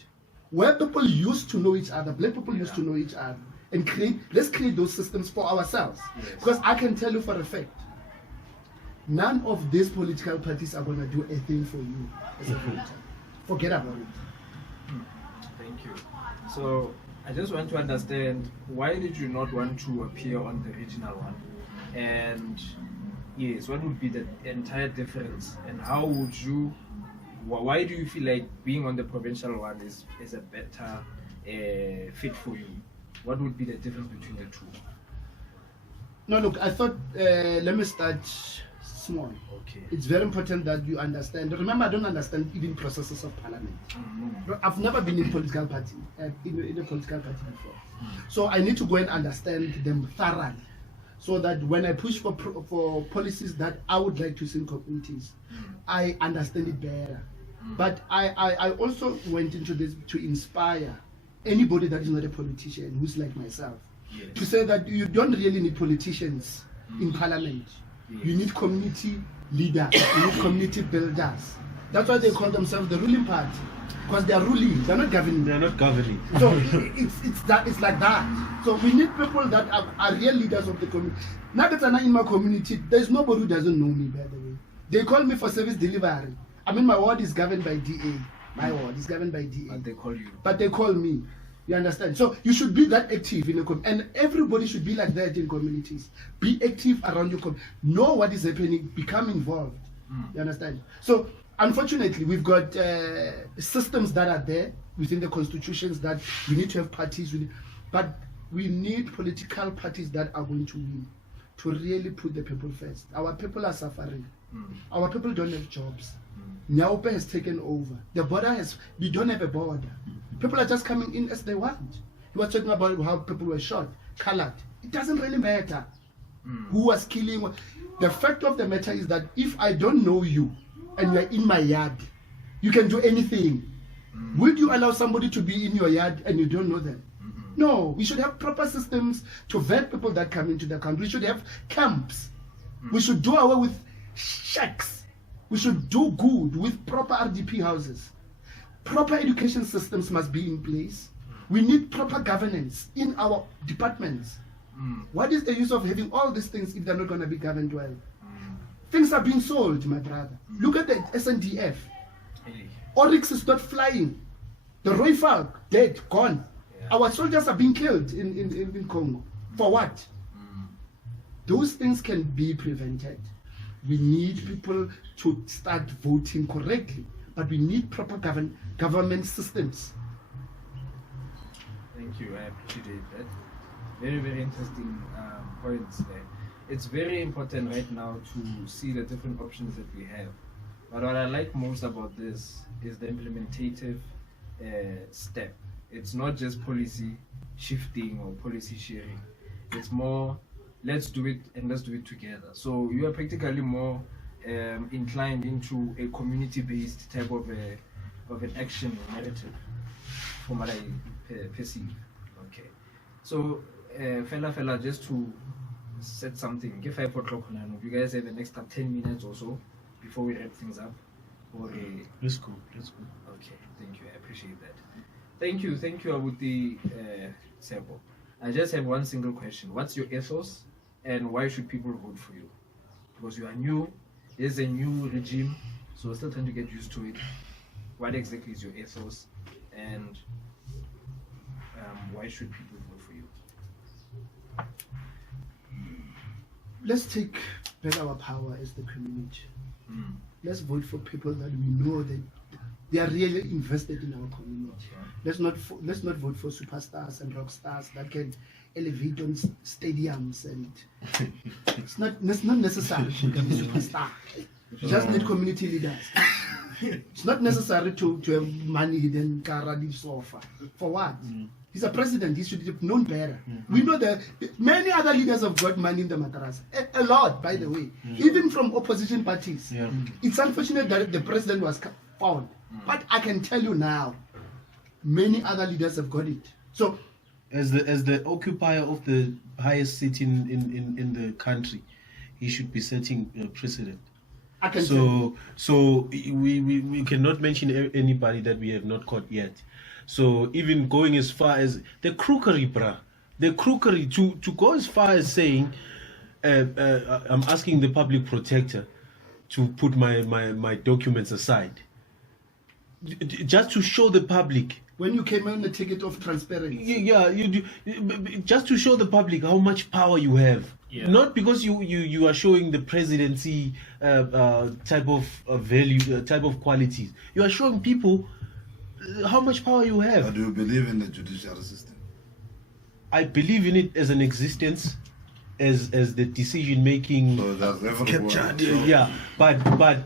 where people used to know each other, black people used to know each other, and let's create those systems for ourselves. Yes. Because I can tell you for a fact, none of these political parties are going to do a thing for you as a voter. Forget about it. Thank you. So I just want to understand, why did you not want to appear on the regional one? And yes, what would be the entire difference? And how would you, why do you feel like being on the provincial one is a better fit for you? What would be the difference between the two? No, look, I thought, let me start small. Okay. It's very important that you understand. Remember, I don't understand even processes of parliament. I've never been in a political party, in a political party before. So I need to go and understand them thoroughly, so that when I push for policies that I would like to see in communities, I understand it better. But I also went into this to inspire anybody that is not a politician, who's like myself, to say that you don't really need politicians in parliament. You need community leaders, you need community builders. That's why they call themselves the ruling party, because they are ruling, they're not governing. They're not governing. So it's like that. So we need people that are real leaders of the community. Now that I'm in my community, there's nobody who doesn't know me, by the way. They call me for service delivery. I mean, my ward is governed by DA. My ward is governed by DA. But they call you. But they call me. You understand? So you should be that active in a community, and everybody should be like that in communities. Be active around your community. Know what is happening. Become involved. You understand? So unfortunately, we've got systems that are there within the constitutions that we need to have parties, but we need political parties that are going to win, to really put the people first. Our people are suffering. Our people don't have jobs. Nyaupe has taken over. The border we don't have a border. People are just coming in as they want. He was talking about how people were shot, colored. It doesn't really matter who was killing. The fact of the matter is that if I don't know you and you're in my yard, you can do anything. Would you allow somebody to be in your yard and you don't know them? No, we should have proper systems to vet people that come into the country. We should have camps. We should do away with shacks. We should do good with proper RDP houses. Proper education systems must be in place. We need proper governance in our departments. What is the use of having all these things if they're not going to be governed well? Things are being sold, my brother. Look at the SNDF. Oryx is not flying. The Royfalk, dead, gone. Our soldiers are being killed in Congo. For what? Those things can be prevented. We need people to start voting correctly, but we need proper government systems. Thank you, I appreciate that. Very, very interesting points there. It's very important right now to see the different options that we have. But what I like most about this is the implementative step. It's not just policy shifting or policy sharing. It's more, let's do it and let's do it together. So you are practically more inclined into a community-based type of an action narrative, from what I perceive. Okay. So, fella, just to set something, give 5 o'clock now. You guys have an extra 10 minutes or so before we wrap things up. Or let's go. Okay, thank you. I appreciate that. Thank you, Abuti Tshepo. I just have one single question. What's your ethos, and why should people vote for you? Because you are new, there's a new regime, so we're still trying to get used to it. What exactly is your ethos, and why should people vote for you? Let's take back our power as the community. Let's vote for people that we know that they are really invested in our community. Let's not vote for superstars and rock stars that can elevate on stadiums, and it's not necessary to become a superstar. You just need community leaders. It's not necessary to have money hidden in the sofa. For what? He's a president. He should have known better. We know that many other leaders have got money in the matras. A lot, by the way. Even from opposition parties. It's unfortunate that the president was found. But I can tell you now, Many other leaders have got it. So, as the occupier of the highest seat in the country, he should be setting precedent. So we cannot mention anybody that we have not caught yet. So even going as far as the crookery, to go as far as saying, I'm asking the public protector to put my documents aside, just to show the public. When you came on the ticket of transparency. Yeah, you do, just to show the public how much power you have. Yeah. Not because you are showing the presidency type of value, type of qualities. You are showing people how much power you have. But do you believe in the judiciary system? I believe in it as an existence, as the decision making. So that's captured. Yeah, but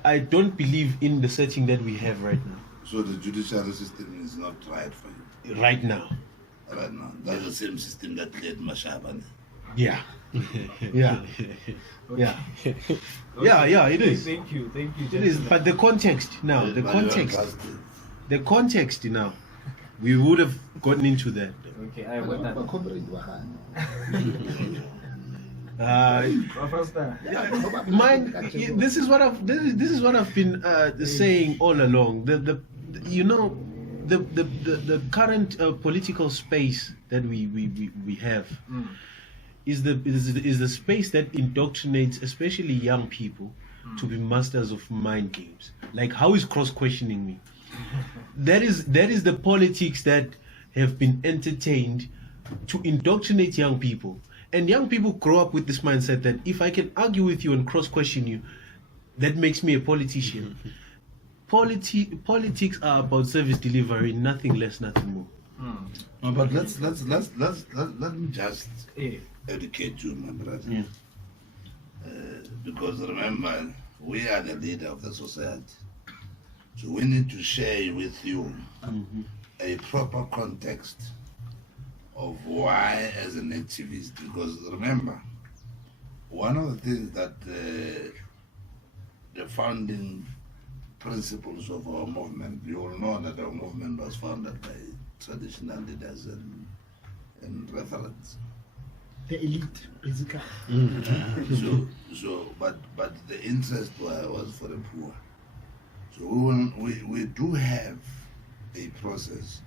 I don't believe in the setting that we have right now. So the judiciary system is not right for you? Right now. Right now. That's the same system that led Mashaba. Yeah. Yeah. Yeah. Yeah, it is. Thank you. It is, but the context now, the context now, we would have gotten into that. Okay, I want that. This is what I've been saying all along. The current political space that we have is the space that indoctrinates especially young people to be masters of mind games. Like, how is cross questioning me? That is the politics that have been entertained to indoctrinate young people. And young people grow up with this mindset that if I can argue with you and cross-question you, that makes me a politician. Politics are about service delivery, nothing less, nothing more. No, but let me just educate you, my brother. Yeah. Because remember, we are the leader of the society. So we need to share with you a proper context of why as an activist. Because remember, one of the things that the founding principles of our movement, you all know that our movement was founded by traditional leaders and referents. The elite, basically. But the interest was for the poor. So we do have a process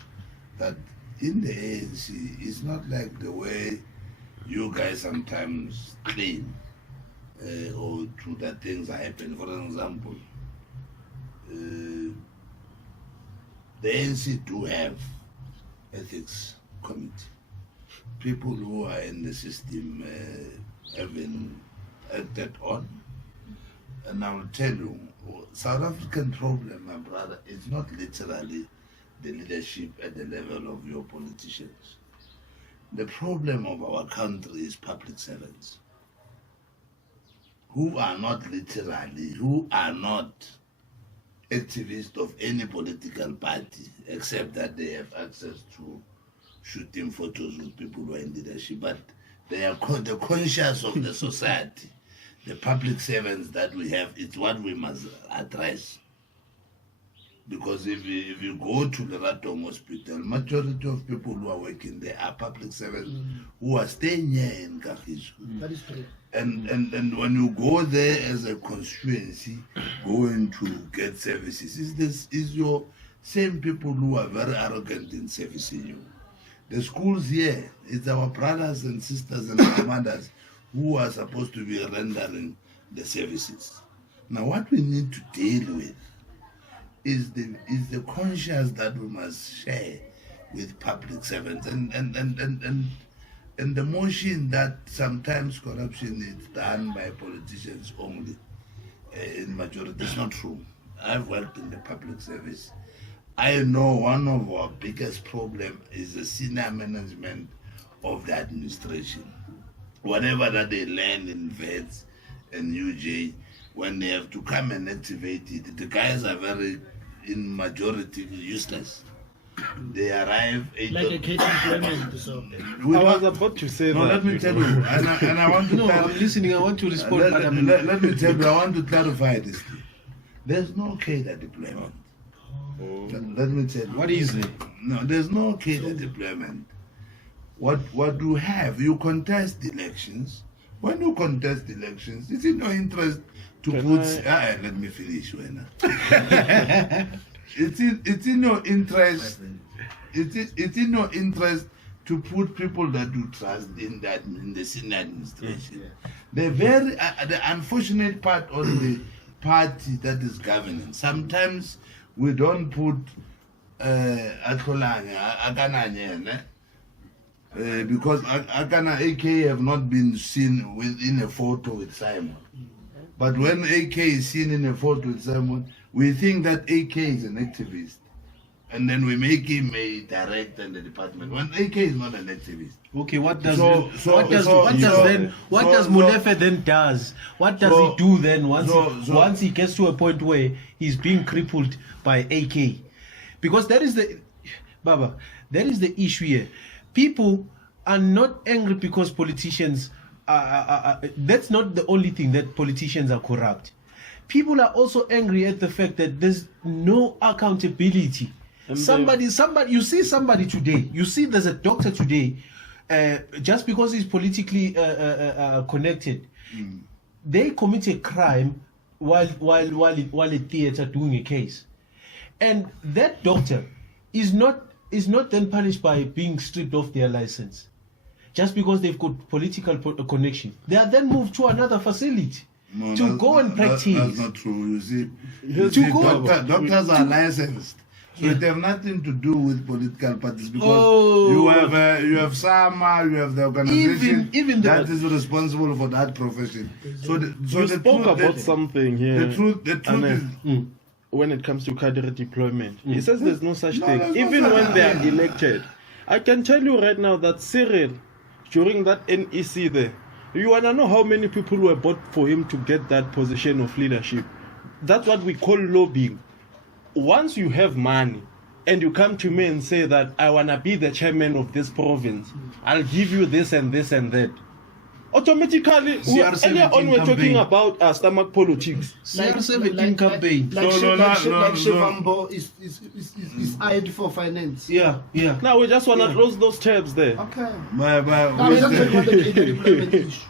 that in the ANC is not like the way you guys sometimes claim or to that things happen. For example, the ANC do have ethics committee. People who are in the system have been acted on. And I will tell you, South African problem, my brother, is not literally the leadership at the level of your politicians. The problem of our country is public servants who are not activists of any political party, except that they have access to shooting photos with people who are in leadership, but they are the conscience of the society. The public servants that we have, it's what we must address. Because if you go to the Ratong Hospital, majority of people who are working there are public servants who are staying here in Kagiso. That is true. And when you go there as a constituency, going to get services, is your same people who are very arrogant in servicing you. The schools here, it's our brothers and sisters and mothers who are supposed to be rendering the services. Now, what we need to deal with is the conscience that we must share with public servants and the motion that sometimes corruption is done by politicians only. In majority, it's not true. I've worked in the public service. I know one of our biggest problems is the senior management of the administration. Whatever that they learn in VETS and UJ, when they have to come and activate it, the guys are very, in majority, useless. They arrive... Like a Cadre Deployment. So. I was about to say no, that. Let me tell you, and I want to... No, I'm listening, I want to respond. Let me tell you, I want to clarify this thing. There's no Cadre Deployment. Let me tell you. What is it? No, there's no cadre deployment. What you have, you contest elections. When you contest elections, it's in your interest to let me finish, Wena. It's in your interest. It's in your interest to put people that you trust in the senior administration. The the unfortunate part of the party that is governing. Sometimes we don't put Akani, because Akana AK have not been seen within a photo with Simon. But when AK is seen in a photo with Simon, we think that AK is an activist. And then we make him a director in the department. When AK is not an activist. Okay, what does Molefe then does? What does he do then once he gets to a point where he's being crippled by AK? Because that is the issue here. People are not angry because politicians are that's not the only thing, that politicians are corrupt. People are also angry at the fact that there's no accountability. Somebody, you see somebody today, you see there's a doctor today, just because he's politically connected, they commit a crime while a theater doing a case. And that doctor is not then punished by being stripped of their license just because they've got political connection. They are then moved to another facility to go and practice. That's not true. Doctors are licensed, so it have nothing to do with political parties, because you have SAMA, you have the organization that is responsible for that profession. You spoke about something here. The truth is. When it comes to cadre deployment, he says there's no such thing. Even when they are elected, I can tell you right now that Cyril, during that NEC there, you wanna know how many people were bought for him to get that position of leadership? That's what we call lobbying. Once you have money and you come to me and say that I wanna be the chairman of this province, I'll give you this and this and that. Automatically, earlier on we're talking about stomach politics. CR17 campaign. Like Shevambo is eyed for finance. Yeah. Now we just want to close those tabs there. Okay. Now we just talk about the deployment issue.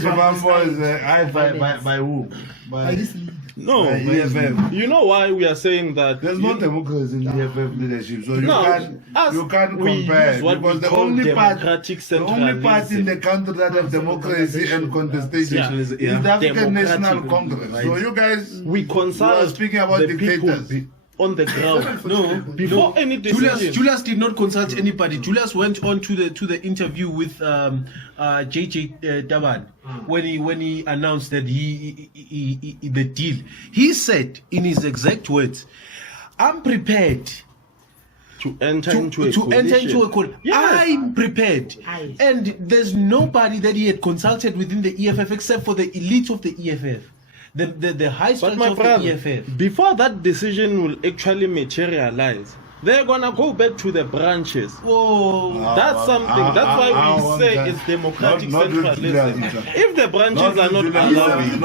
Shevambo is eyed by who? By No, EFF. You know why we are saying that? There's no democracy in the EFF leadership, so you can't compare, because the only party in the country that have democracy and contestation is the African National Congress. Right. So you guys, we consult speaking about the dictators. people on the ground. Before any decision. Julius did not consult anybody. Julius went on to the interview with JJ Daban when he announced that the deal. He said in his exact words, "I'm prepared to enter into a coalition. Yes. I'm prepared." And there's nobody that he had consulted within the EFF except for the elite of the EFF. The high structure of the EFF. Before that decision will actually materialize, they're gonna go back to the branches. That's something. That's why we say it's democratic centralism. If the branches are not allowed,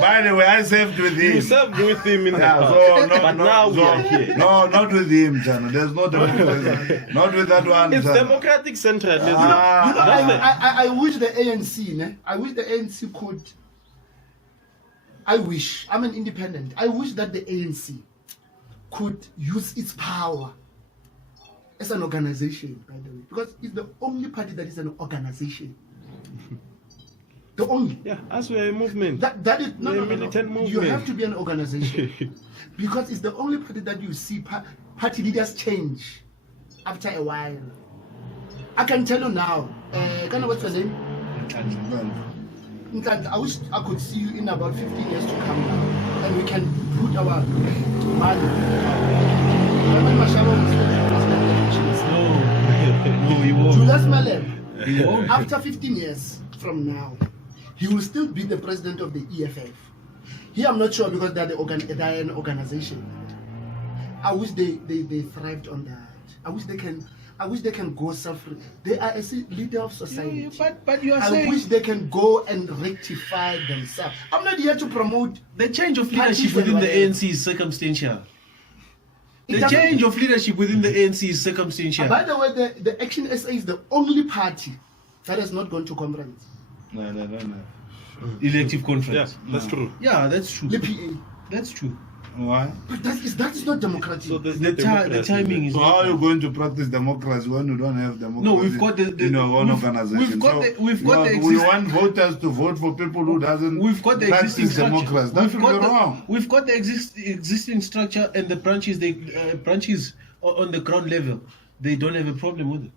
by the way, I served with him. You served with him in the past, but now we are here. No, not with him, Chana. There's no democracy. Not with that one. It's democratic centralism. I wish the ANC. I wish the ANC could. I'm an independent. I wish that the ANC could use its power as an organization, by the way, because it's the only party that is an organization. The only. Yeah, as we're a movement. That is no. Militant movement. You have to be an organization because it's the only party that you see party leaders change after a while. I can tell you now. What's your name? I wish I could see you in about 15 years to come now, and we can put our money. When Mashaba was No, he won't. Julius Malem, after 15 years from now, he will still be the president of the EFF. Here I'm not sure because they're an organization. I wish they thrived on that. I wish they can. I wish they can go self-free. They are a leader of society. But you are I saying wish they can go and rectify themselves. I'm not here to promote the change of parties leadership within and the whatever. ANC is circumstantial. It The doesn't- change of leadership within the ANC is circumstantial. By the way, the ActionSA is the only party that has not gone to conference. No. Elective conference. Yeah, that's true. Yeah, that's true. The PA. That's true. Why? But that is not democratic. So there's The, no the democracy timing there. is So not how are right. you going to practice democracy when you don't have democracy? No, we've got the in your own we've- organization. we've got So the- we've got the we exist- want voters to vote for people who doesn't We've got the practice existing structure. democracy. That We've will got be the, wrong. We've got the existing structure and the branches. Branches on the ground level, they don't have a problem with it.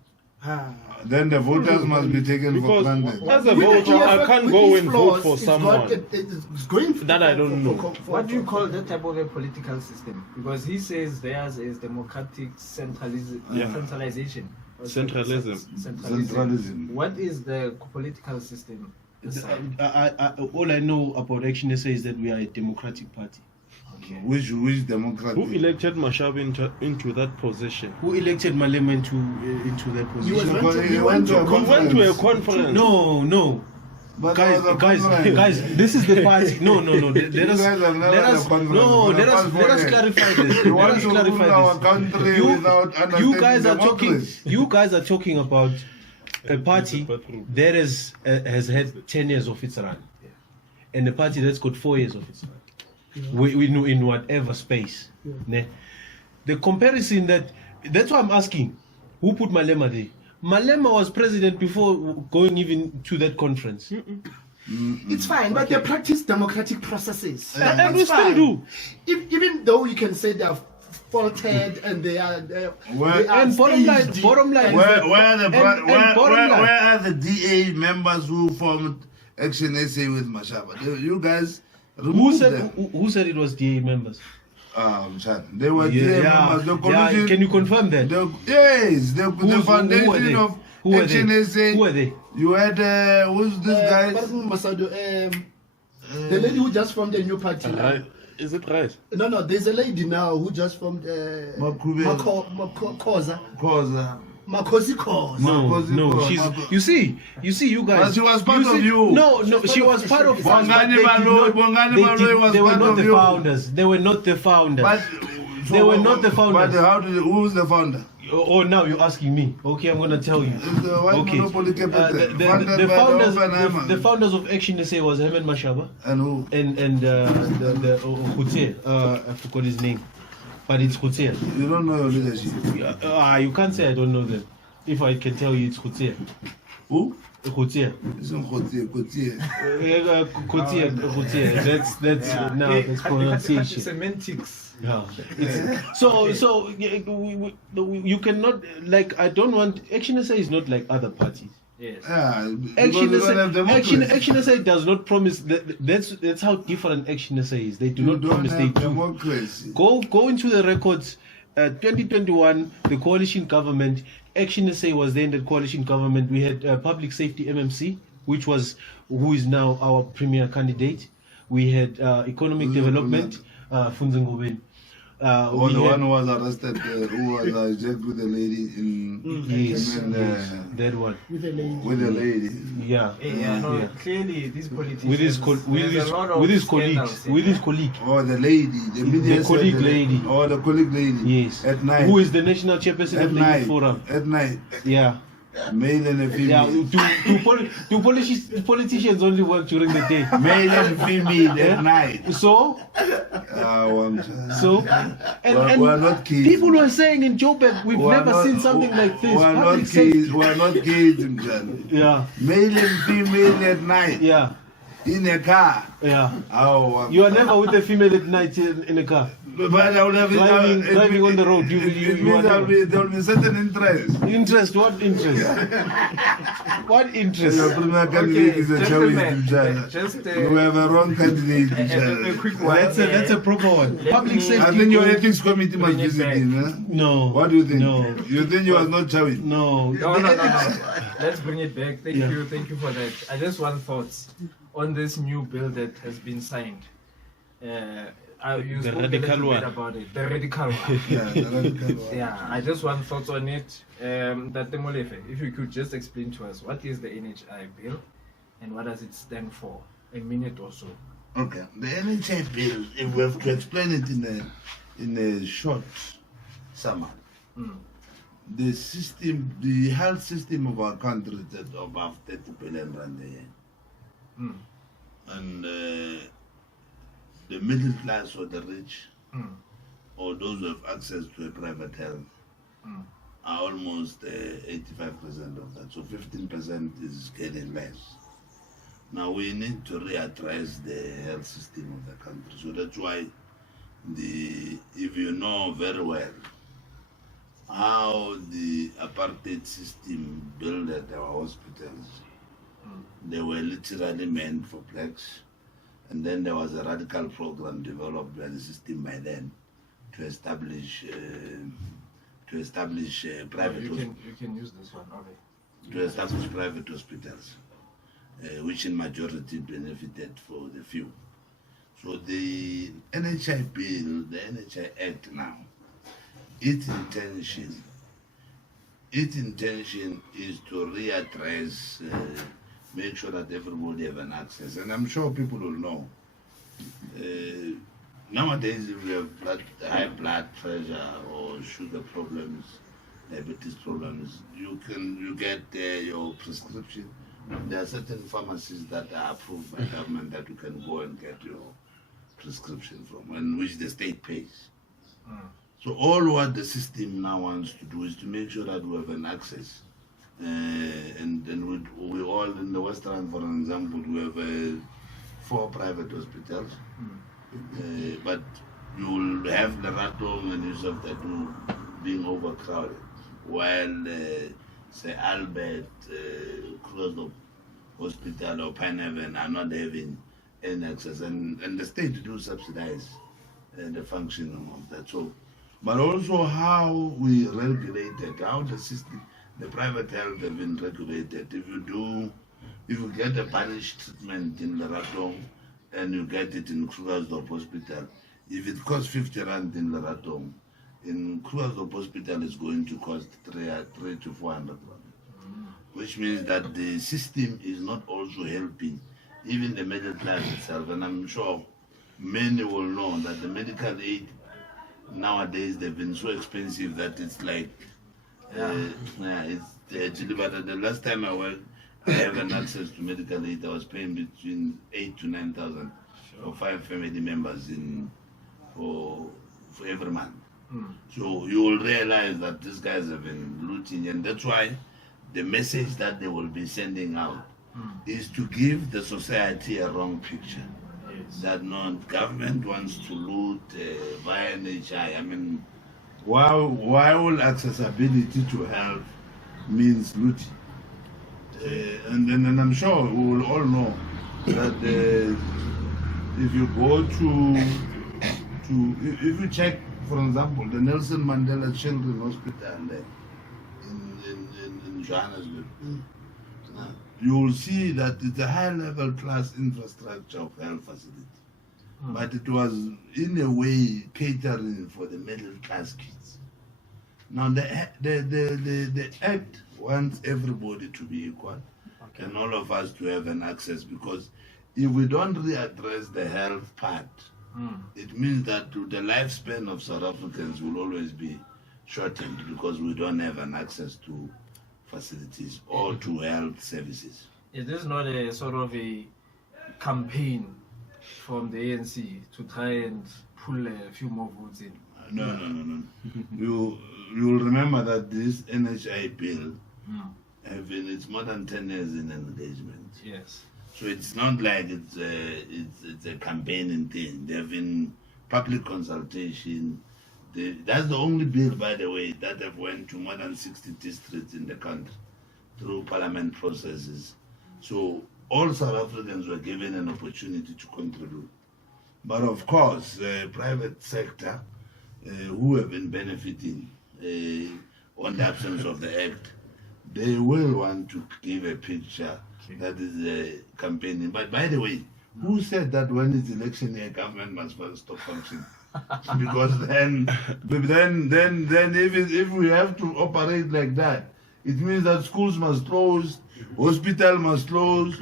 Then the voters must be taken for Because granted. as a With the voter, I EFF, can't with go these and flaws, vote for it's someone. got- it's going That I don't know. What do you call that type of a political system? Because he says theirs is democratic Yeah. centralization. Or Centralism. Centralism. What is the political system? All I know about ActionSA is that we are a democratic party. Which democracy? Who elected Mashab into that position? Who elected Malema into that He was position? rented- He he went to a Who went to a conference. conference? No. But there was a conference. Guys, this is the party. No. Let You us, guys have never let had a us, conference no, for the let us, past let 4 us years. clarify this. You Let want us to rule our clarify country this. without understanding You guys are talking. democracy. You guys are talking about a party that has had 10 years of its run, and a party that's got 4 years of its run. We know in whatever space. Ne? The comparison that's why I'm asking, who put Malema there? Malema was president before going even to that conference. It's fine, but they practice democratic processes. And we It's still fine. do. Even though you can say they are faulted and they are, Well, they are And bottom line, staged. bottom line. Where are the and bottom line. where are the DA members who formed ActionSA with Mashaba? You guys Who removed them. said it was DA members? They were DA members. The commission, Can you confirm that? Yes, the were they? foundation of Who were they? ActionSA. Who were they? You had who's this guy? Masado, the lady who just formed a new party. now. Right. Is it right? No, there's a lady now who just formed Koza. Makosi Koza. No. You see, you guys. But she was part of you. No, she was part of us. but Bongani they did Baloyi- not- Bongani they Baloyi did- was They were part not of the you. founders. They were not the founders. But They were not the founders. But how did who's the founder? Oh, now you're asking me. Okay, I'm gonna tell you. It's the white monopoly capital. The founders of ActionSA was Herman Mashaba And who? and the Hutier. I forgot his name, but it's Hutier. You don't know your leadership. You can't say I don't know them. If I can tell you, it's Hutier. Who? Hutier. It's not Kotier. Hutier. That's now that's pronunciation. Semantics. Yeah. So you cannot, like, I don't want, ActionSA is not like other parties. Yes. Yeah, because you don't have democracy. ActionSA does not promise. That's how different ActionSA is. They do You not don't promise. They have do. democracy. Go into the records. 2021, the coalition government. ActionSA was there in the coalition government. We had Public Safety MMC, who is now our premier candidate. We had Economic Development, Funza Ngobeni. Or the one who was arrested, who was hijacked with a lady in that one. With a lady. with a lady. Yeah. Clearly these politicians. With his colleague. Or the lady, the media colleague said, lady. Or the colleague lady. Yes. At night. Who is the national chairperson at of the night? Youth Forum? At night. Yeah. Male and a Yeah. female. Politicians only work during the day. Male and female at night. So, we are not kids. people were saying in Joburg, we've never seen something like this. We are not Public safety. kids. We are not kids. Mjani. Yeah, Male and female at night. yeah, In a car. yeah. Oh, You are never with a female at night in a car. But I would have Driving on the road. You are there never. will be certain interest. Interest? What interest? What interest? Your premier candidate is a gentlemen, Chawi. just You have a wrong candidate. a quick one. That's a proper one. Public me- safety. I think your ethics committee must Bring it visit back. him. Eh? No. What do you think? No. You think you are not Chawi? No. No. Let's bring it back. Thank you for that. I just want thoughts on this new bill that has been signed. You The spoke radical a little one. bit about it. The radical one. Yeah, the radical one. Yeah, I just want thoughts on it. That Molefe, if you could just explain to us what is the NHI Bill and what does it stand for? A minute or so. Okay, the NHI Bill, if we have to explain it in a short summary, the system, the health system of our country is at above 30 billion rand a year. And the middle class or the rich, or those who have access to a private health, are almost 85% of that. So 15% is getting less. Now we need to readdress the health system of the country. So that's why if you know very well how the apartheid system built our hospitals, they were literally meant for blacks. And then there was a radical program developed by the system by then to establish private You can use this one. Okay. to establish private hospitals, which in majority benefited for the few. So the NHI Bill, the NHI Act now, its intention is to readdress, make sure that everybody have an access. And I'm sure people will know. Nowadays, if you have high blood pressure or sugar problems, diabetes problems, you get your prescription. There are certain pharmacies that are approved by government that you can go and get your prescription from, and which the state pays. So all what the system now wants to do is to make sure that we have an access. And then we all in the Western, for example, we have 4 private hospitals. But you will have the Ratong and Yusuf Tatu being overcrowded, while say Albert, Closed Hospital or Pinehaven are not having any access, and the state do subsidize the functioning of that. So, but also how we regulated, how the system, the private health have been regulated. If you get a Spanish treatment in the Ratong and you get it in Krugersdorp Hospital, if it costs 50 rand in the Ratong, in Krugersdorp Hospital it's going to cost 300 to 400 rand. Which means that the system is not also helping even the middle class itself. And I'm sure many will know that the medical aid nowadays, they've been so expensive that it's like, it's delivered. The last time I have an access to medical aid, I was paying between 8,000 to 9,000 for 5 family members for every month. So you will realize that these guys have been looting, and that's why the message that they will be sending out is to give the society a wrong picture. That non-government wants to loot via NHI. I mean, why will accessibility to health means looting? And I'm sure we will all know that if you go if you check, for example, the Nelson Mandela Children's Hospital in Johannesburg, you will see that it's a high-level class infrastructure of health facility. But it was, in a way, catering for the middle-class kids. Now, the Act wants everybody to be equal, and all of us to have an access, because if we don't readdress the health part, it means that the lifespan of South Africans will always be shortened because we don't have an access to facilities or to health services. It is not a sort of a campaign from the ANC to try and pull a few more votes in. No. You will remember that this NHI Bill have been, it's more than 10 years in engagement. Yes. So it's not like it's a campaigning thing. There have been public consultation. That's the only bill, by the way, that have went to more than 60 districts in the country through parliament processes. So all South Africans were given an opportunity to contribute. But of course, the private sector, who have been benefiting on the absence of the Act, they will want to give a picture that is campaigning. But by the way, Who said that when it's election year, government must first stop functioning? Because then if we have to operate like that, it means that schools must close, hospital must close,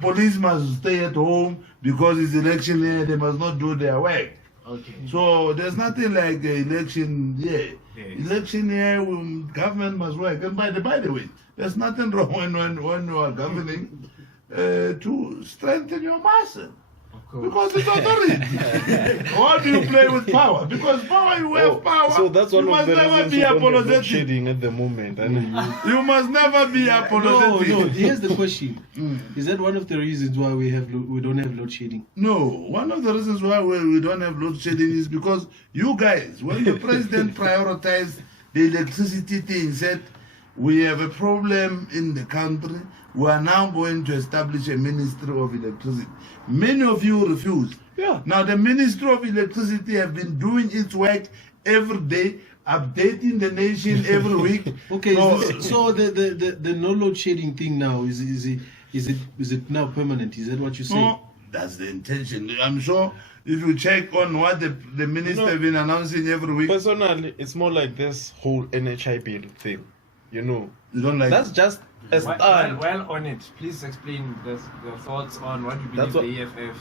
police must stay at home because it's election year, they must not do their work. Okay. So there's nothing like the election year. Yes. Election year, government must work. And by the way, there's nothing wrong when you are governing to strengthen your muscle. Because it's authority. Why do you play with power? Because power, you have power. So that's one you of must the never reasons be we don't have load apologetic. shedding at the moment. You must never be apologetic. No, here's the question. Is that one of the reasons why we don't have load shedding? No, one of the reasons why we don't have load shedding is because you guys, when the president prioritized the electricity thing, said we have a problem in the country, we are now going to establish a Ministry of Electricity. Many of you refused. Yeah. Now the Ministry of Electricity have been doing its work every day, updating the nation every week. Okay, so the no load shedding thing now is it now permanent? Is that what you say? No, that's the intention. I'm sure if you check on what the minister have been announcing every week. Personally, it's more like this whole NHI Bill thing. You know, You don't like that's just a stand. While on it, please explain your thoughts on what you believe the EFF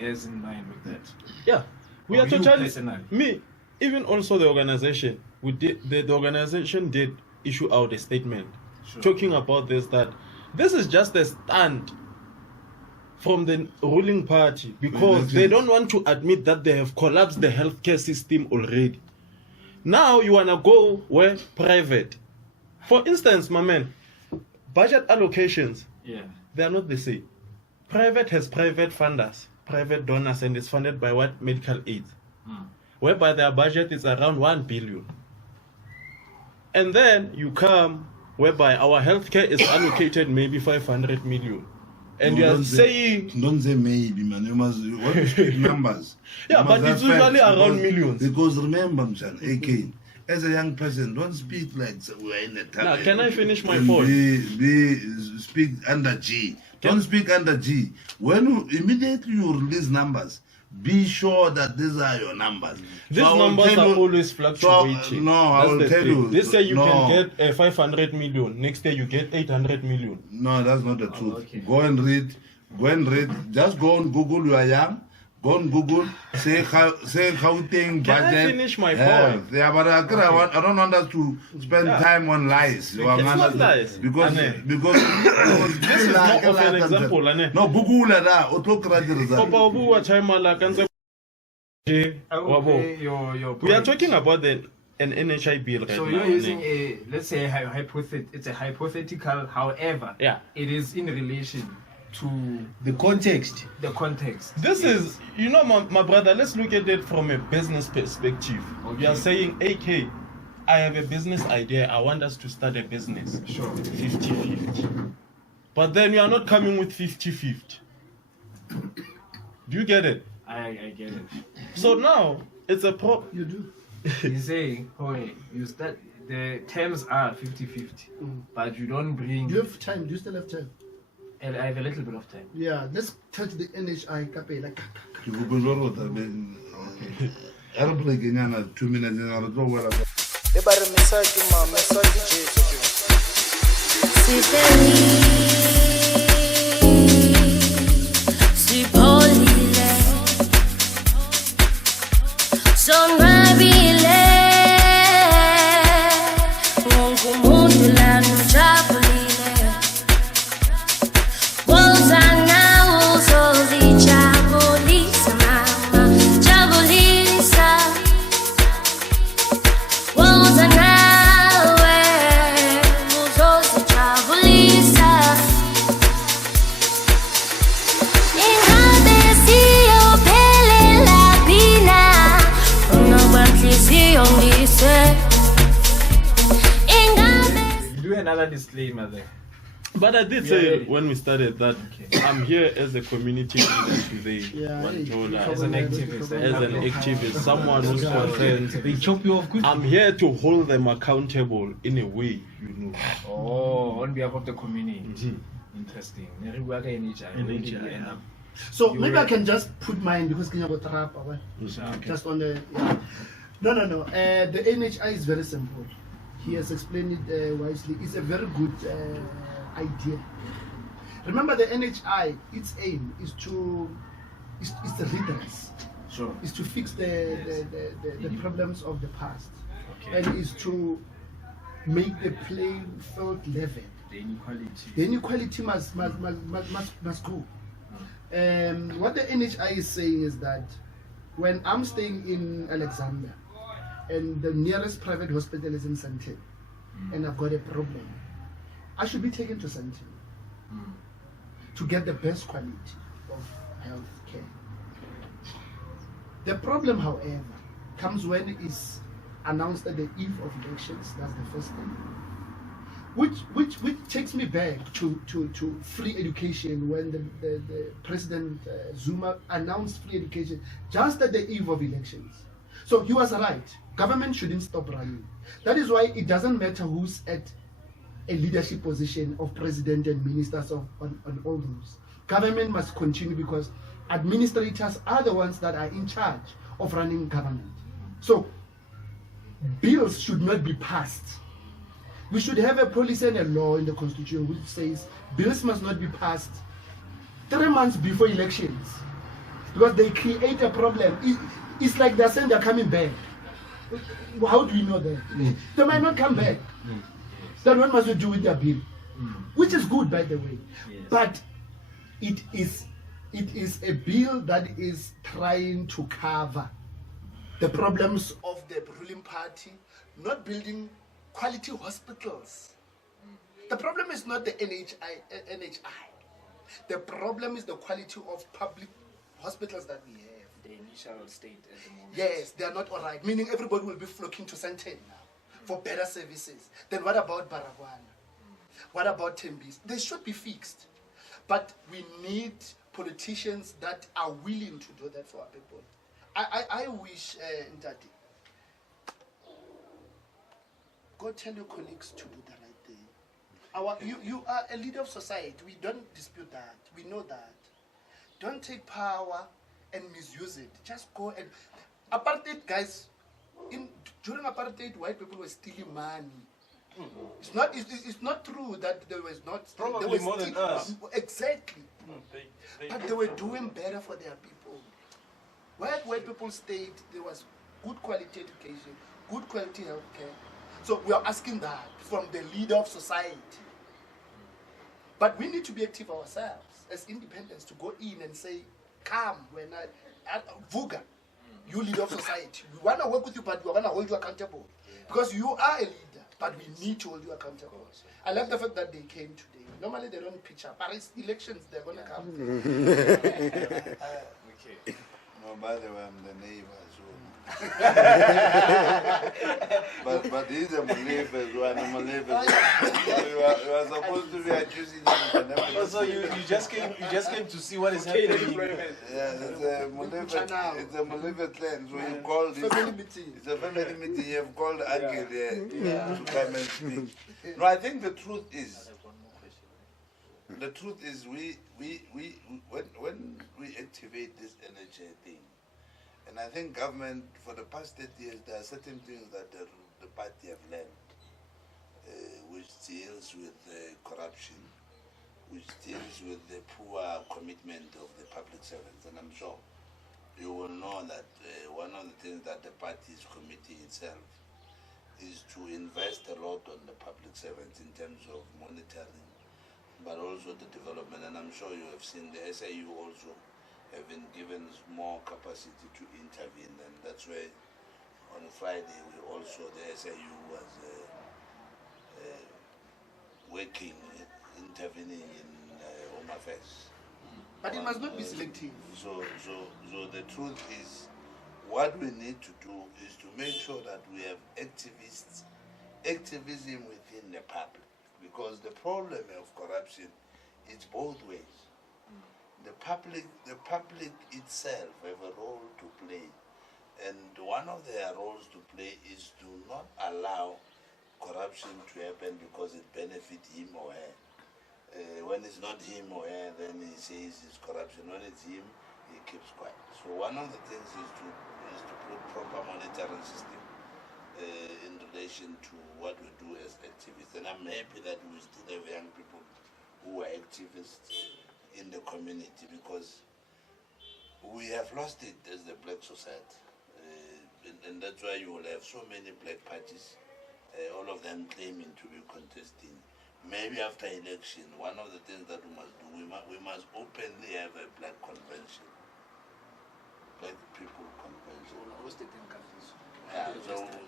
has in mind with that. Yeah, we Or are you totally. personally. Even also the organization. We did the organization did issue out a statement talking about this, that this is just a stand from the ruling party because they don't want to admit that they have collapsed the healthcare system already. Now you wanna go where private. For instance, my man, budget allocations, they are not the same. Private has private funders, private donors, and it's funded by what? Medical aid. Whereby their budget is around 1 billion. And then you come whereby our healthcare is allocated maybe 500 million. And you are saying... Don't say maybe, man. You must speak numbers. Yeah, but it's usually around millions. Because remember, Mchan, AK, as a young person, don't speak like we're in a time. Now, can I finish my point? Speak under G. Don't speak under G. When immediately you release numbers, be sure that these are your numbers. These numbers are always fluctuating. I will tell you. This year you can get 500 million. Next year you get 800 million. No, that's not the truth. Go and read. Just go on Google. You are young. Go on Google. Say Gauteng budget. Can I finish my point? Yeah, but I don't want us to spend time on lies. It's not lies. Because this is more of an example. No, Google that. We are talking about an NHI bill right so now. You're using let's say it's a hypothetical, however, it is in relation to the context. This is, my brother, let's look at it from a business perspective. You are saying, AK, I have a business idea, I want us to start a business. Sure. 50-50. But then you are not coming with 50-50. Do you get it? I get it. So now, it's a problem. You do. You say, you start, the terms are 50-50, but you don't bring... Do you have time? Do you still have time? I have a little bit of time. Yeah, let's touch the NHI Cape. Like, Airplane 2 minutes and I'll go well. Disclaimer there. But I did say when we started that I'm here as a community leader today, as an activist, someone who's concerned. They chop you off good. I'm here to hold them accountable in a way, Oh, on behalf of the community. Interesting. So maybe I can just put mine because Kenya got trap. Just on the no. The NHI is very simple. He has explained it wisely. It's a very good idea. Remember, the NHI, its aim is to the redress. Sure. Is to fix the problems of the past, and is to make the playing field level. The inequality must go. What the NHI is saying is that when I'm staying in Alexander and the nearest private hospital is in Sandton and I've got a problem, I should be taken to Sandton to get the best quality of health care. The problem, however, comes when it is announced at the eve of elections. That's the first thing. Which takes me back to free education when the President Zuma announced free education just at the eve of elections. So he was right. Government shouldn't stop running. That is why it doesn't matter who's at a leadership position of president and ministers on all those. Government must continue because administrators are the ones that are in charge of running government. So bills should not be passed. We should have a policy and a law in the constitution which says bills must not be passed 3 months before elections because they create a problem. It's like they're saying they're coming back. How do we know that? They might not come back. Then what must we do with their bill? Which is good, by the way. But it is a bill that is trying to cover the problems of the ruling party, not building quality hospitals. The problem is not the NHI. The problem is the quality of public hospitals that we have. The initial state at the moment. Yes, they are not all right, meaning everybody will be flocking to Sandton now for better services. Then what about Baragwana? What about Tembis? They should be fixed. But we need politicians that are willing to do that for our people. I wish, Ndati, go tell your colleagues to do the right thing. You are a leader of society. We don't dispute that. We know that. Don't take power and misuse it. Just go and... Apartheid, guys, during apartheid, white people were stealing money. It's not true that there was not... Probably more than us. Exactly. But they were doing better for their people. Where white people stayed, there was good quality education, good quality healthcare. So we are asking that from the leader of society. But we need to be active ourselves as independents to go in and say, come, when Vuga, you leader of society. We want to work with you, but we want to hold you accountable. Because you are a leader, but we need to hold you accountable. I love the fact that they came today. Normally they don't pitch up. Paris elections, they're going to come. Okay. No, by the way, I'm the neighbor. but he's a Molefe, you are a Molefe. You are supposed to be accusing him. So you just came to see what is happening. Yeah, it's a Molefe clan. So you called this. It's a family meeting. You have called Uncle to come and speak. No, I think the truth is when we activate this NHI thing. And I think government, for the past 30 years, there are certain things that the party have learned, which deals with corruption, which deals with the poor commitment of the public servants. And I'm sure you will know that one of the things that the party is committing itself is to invest a lot on the public servants in terms of monitoring, but also the development. And I'm sure you have seen the SIU also have been given more capacity to intervene, and that's why on Friday we also, the SIU was working, intervening in Home Affairs. But it must not be selective. So the truth is, what we need to do is to make sure that we have activism within the public, because the problem of corruption is both ways. The public itself have a role to play, and one of their roles to play is to not allow corruption to happen because it benefits him or her. When it's not him or her, then he says it's corruption. When it's him, he keeps quiet. So one of the things is to put proper monitoring system in relation to what we do as activists. And I'm happy that we still have young people who are activists in the community, because we have lost it as the black society. And that's why you will have so many black parties, all of them claiming to be contesting. Maybe after election, one of the things that we must do, we must openly have a black convention, black people convention. Yeah,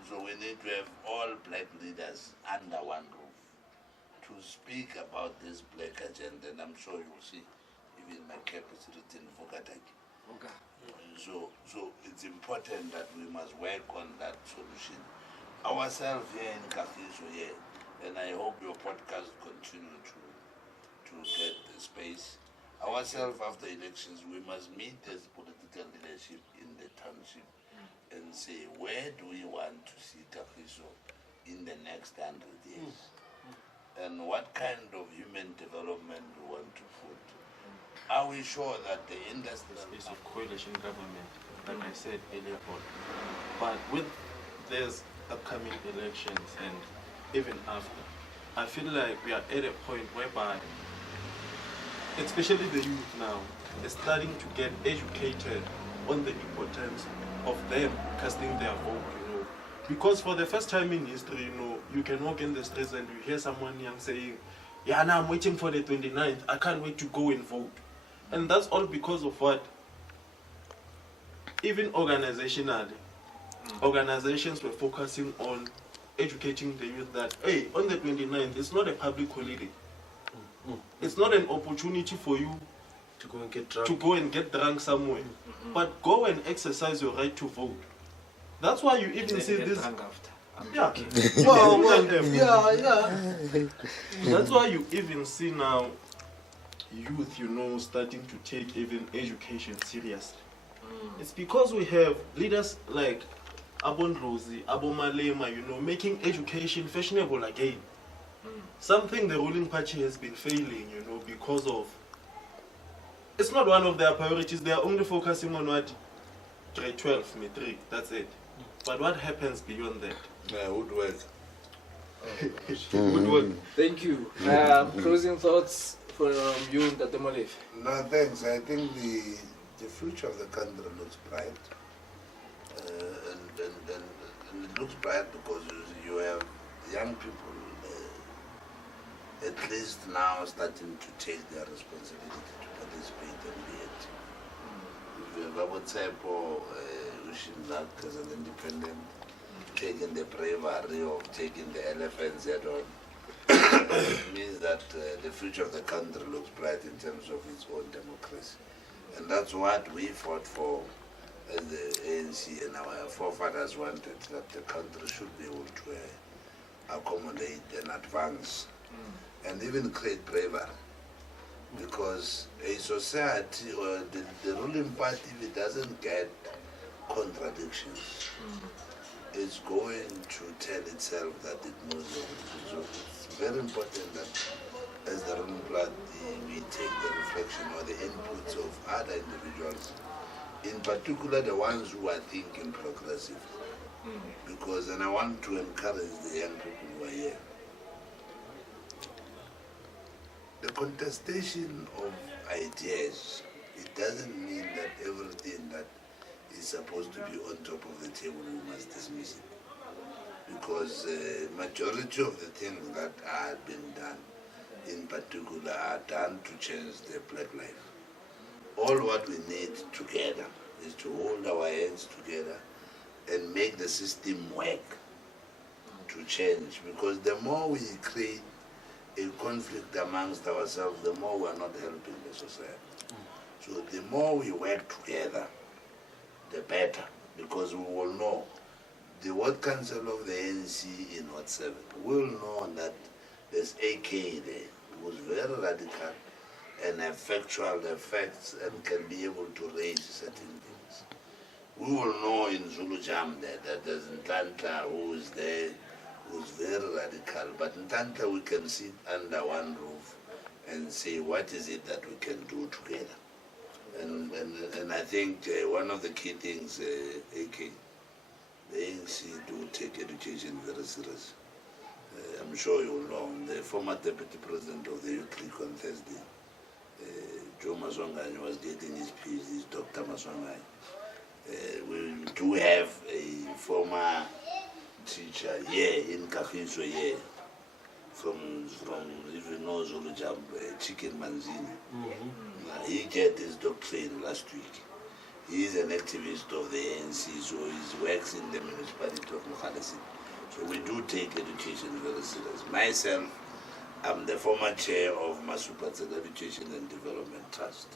so we need to have all black leaders under one roof to speak about this black agenda, and I'm sure you'll see, even my cap is written Vogataki. So it's important that we must work on that solution ourselves here in Kagiso here. And I hope your podcast continue to get the space. Ourselves after elections, we must meet as political leadership in the township and say, where do we want to see Kagiso in the next 100 years? And what kind of human development we want to put? Are we sure that the industry is a coalition government, like I said earlier on? But with there's upcoming elections and even after, I feel like we are at a point whereby, especially the youth now, is starting to get educated on the importance of them casting their vote, you know. Because for the first time in history, you know, you can walk in the streets and you hear someone young saying, yeah, now I'm waiting for the 29th, I can't wait to go and vote. And that's all because of what? Even organizationally, organizations were focusing on educating the youth that, hey, on the 29th, it's not a public holiday. It's not an opportunity for you to go and get drunk somewhere. But go and exercise your right to vote. That's why you even see this. Yeah. That's why you even see now youth, you know, starting to take even education seriously. It's because we have leaders like Abondlozi, Abomalema, you know, making education fashionable again. Something the ruling party has been failing, you know, because of, it's not one of their priorities. They are only focusing on what? Grade 12, matric, that's it. But what happens beyond that? Woodwork. Woodwork. Thank you. Closing thoughts from you, Dr. Molefe. No, thanks. I think the future of the country looks bright. And it looks bright because you have young people at least now starting to take their responsibility to participate and be active. You have Tshepo, as an independent, taking the bravery of taking the elephants head on. It means that the future of the country looks bright in terms of its own democracy. And that's what we fought for as the ANC, and our forefathers wanted, that the country should be able to accommodate and advance and even create bravery. Because a society or the ruling party, if it doesn't get contradictions, it's going to tell itself that it knows everything. So it's very important that as the ruling party, we take the reflection or the inputs of other individuals, in particular the ones who are thinking progressive. Because, and I want to encourage the young people who are here, the contestation of ideas, it doesn't mean that everything that is supposed to be on top of the table we must dismiss it. Because majority of the things that are being done, in particular, are done to change the black life. All what we need together is to hold our hands together and make the system work to change. Because the more we create a conflict amongst ourselves, the more we are not helping the society. So the more we work together, the better. Because we will know, the Ward Council of the ANC in Ward 7 will know that there's AK there, who's very radical and have factual effects and can be able to raise certain things. We will know in Zulu Jam that there's Nhlanhla who is there, who's very radical, but in Nhlanhla we can sit under one roof and say what is it that we can do together. And I think one of the key things, AK, the ANC do take education very serious. I'm sure you will know, the former Deputy President of the Youth League on Thursday, Joe Maswangani, was getting his PhD, Dr. Maswangani. We do have a former teacher here in Kagiso here, from if you know Zulu Jump, Chicken Manzini. He get his doctorate last week. He is an activist of the ANC, so he works in the municipality of Mogale. So we do take education very serious. Myself, I'm the former chair of Masupat's Education and Development Trust,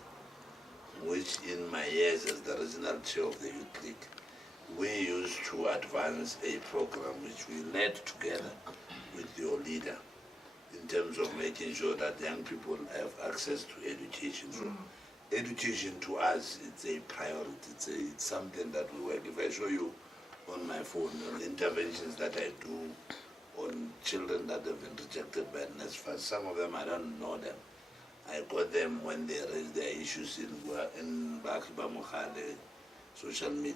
which in my years as the regional chair of the Youth League, we used to advance a program which we led together with your leader in terms of making sure that young people have access to education. So education to us, it's a priority. It's something that we work. If I show you on my phone on interventions that I do on children that have been rejected by NSFAS, some of them I don't know them. I got them when they raised their issues in Mogale social media,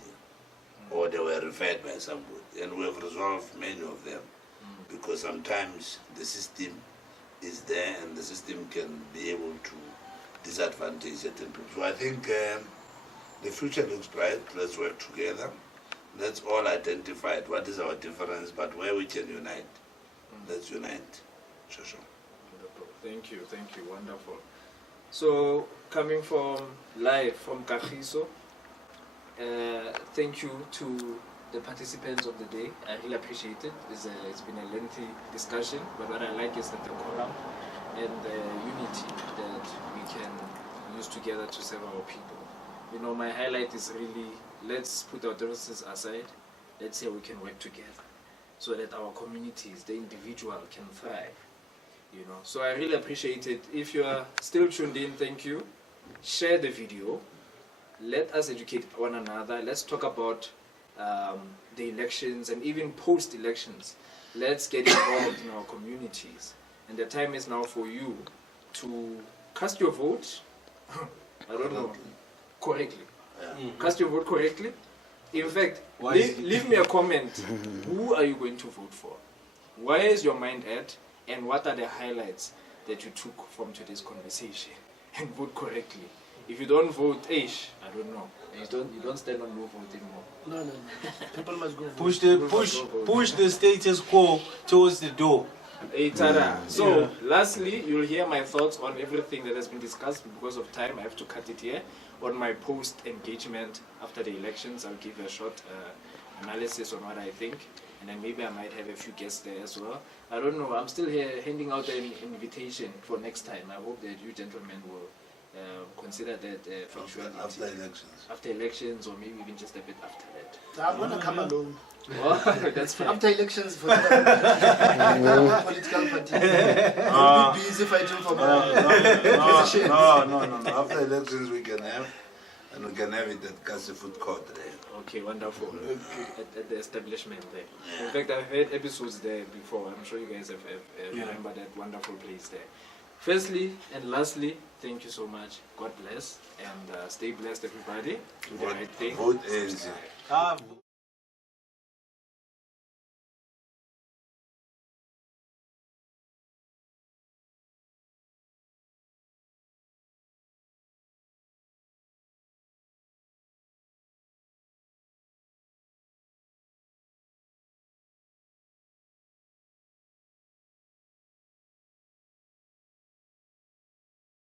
or they were referred by somebody, and we have resolved many of them, because sometimes the system is there and the system can be able to disadvantage certain people. So I think the future looks bright. Let's work together. Let's all identify what is our difference, but where we can unite, let's unite. Sure. Thank you, wonderful. So, coming from live from Kagiso, thank you to the participants of the day. I really appreciate it. It's been a lengthy discussion, but what I like is that the quorum and the unity that we can use together to serve our people. You know, my highlight is really, let's put our differences aside, let's say we can work together so that our communities, the individual, can thrive. You know, so I really appreciate it. If you are still tuned in, thank you. Share the video. Let us educate one another. Let's talk about the elections and even post-elections. Let's get involved in our communities. And the time is now for you to cast your vote. I don't know, correctly. Cast your vote correctly. In fact, leave me a comment. Who are you going to vote for? Where is your mind at? And what are the highlights that you took from today's conversation? And vote correctly. If you don't vote, I don't know. You don't stand on no vote anymore. No. People must go. Push the status quo towards the door. So, lastly, you'll hear my thoughts on everything that has been discussed. Because of time, I have to cut it here. On my post-engagement after the elections, I'll give a short analysis on what I think. And then maybe I might have a few guests there as well. I don't know. I'm still here handing out an invitation for next time. I hope that you gentlemen will consider that After elections. After elections, or maybe even just a bit after that. I'm going to come alone. Well, that's fine. After elections, for the political party. I'll be busy fighting for my position. No. After elections, we can have, and we can have it at Kasi Food Court there. Okay, wonderful. At the establishment there. In fact, I've heard episodes there before. I'm sure you guys have remember that wonderful place there. Firstly and lastly, thank you so much. God bless and stay blessed, everybody. Do the right thing. Vote ANC.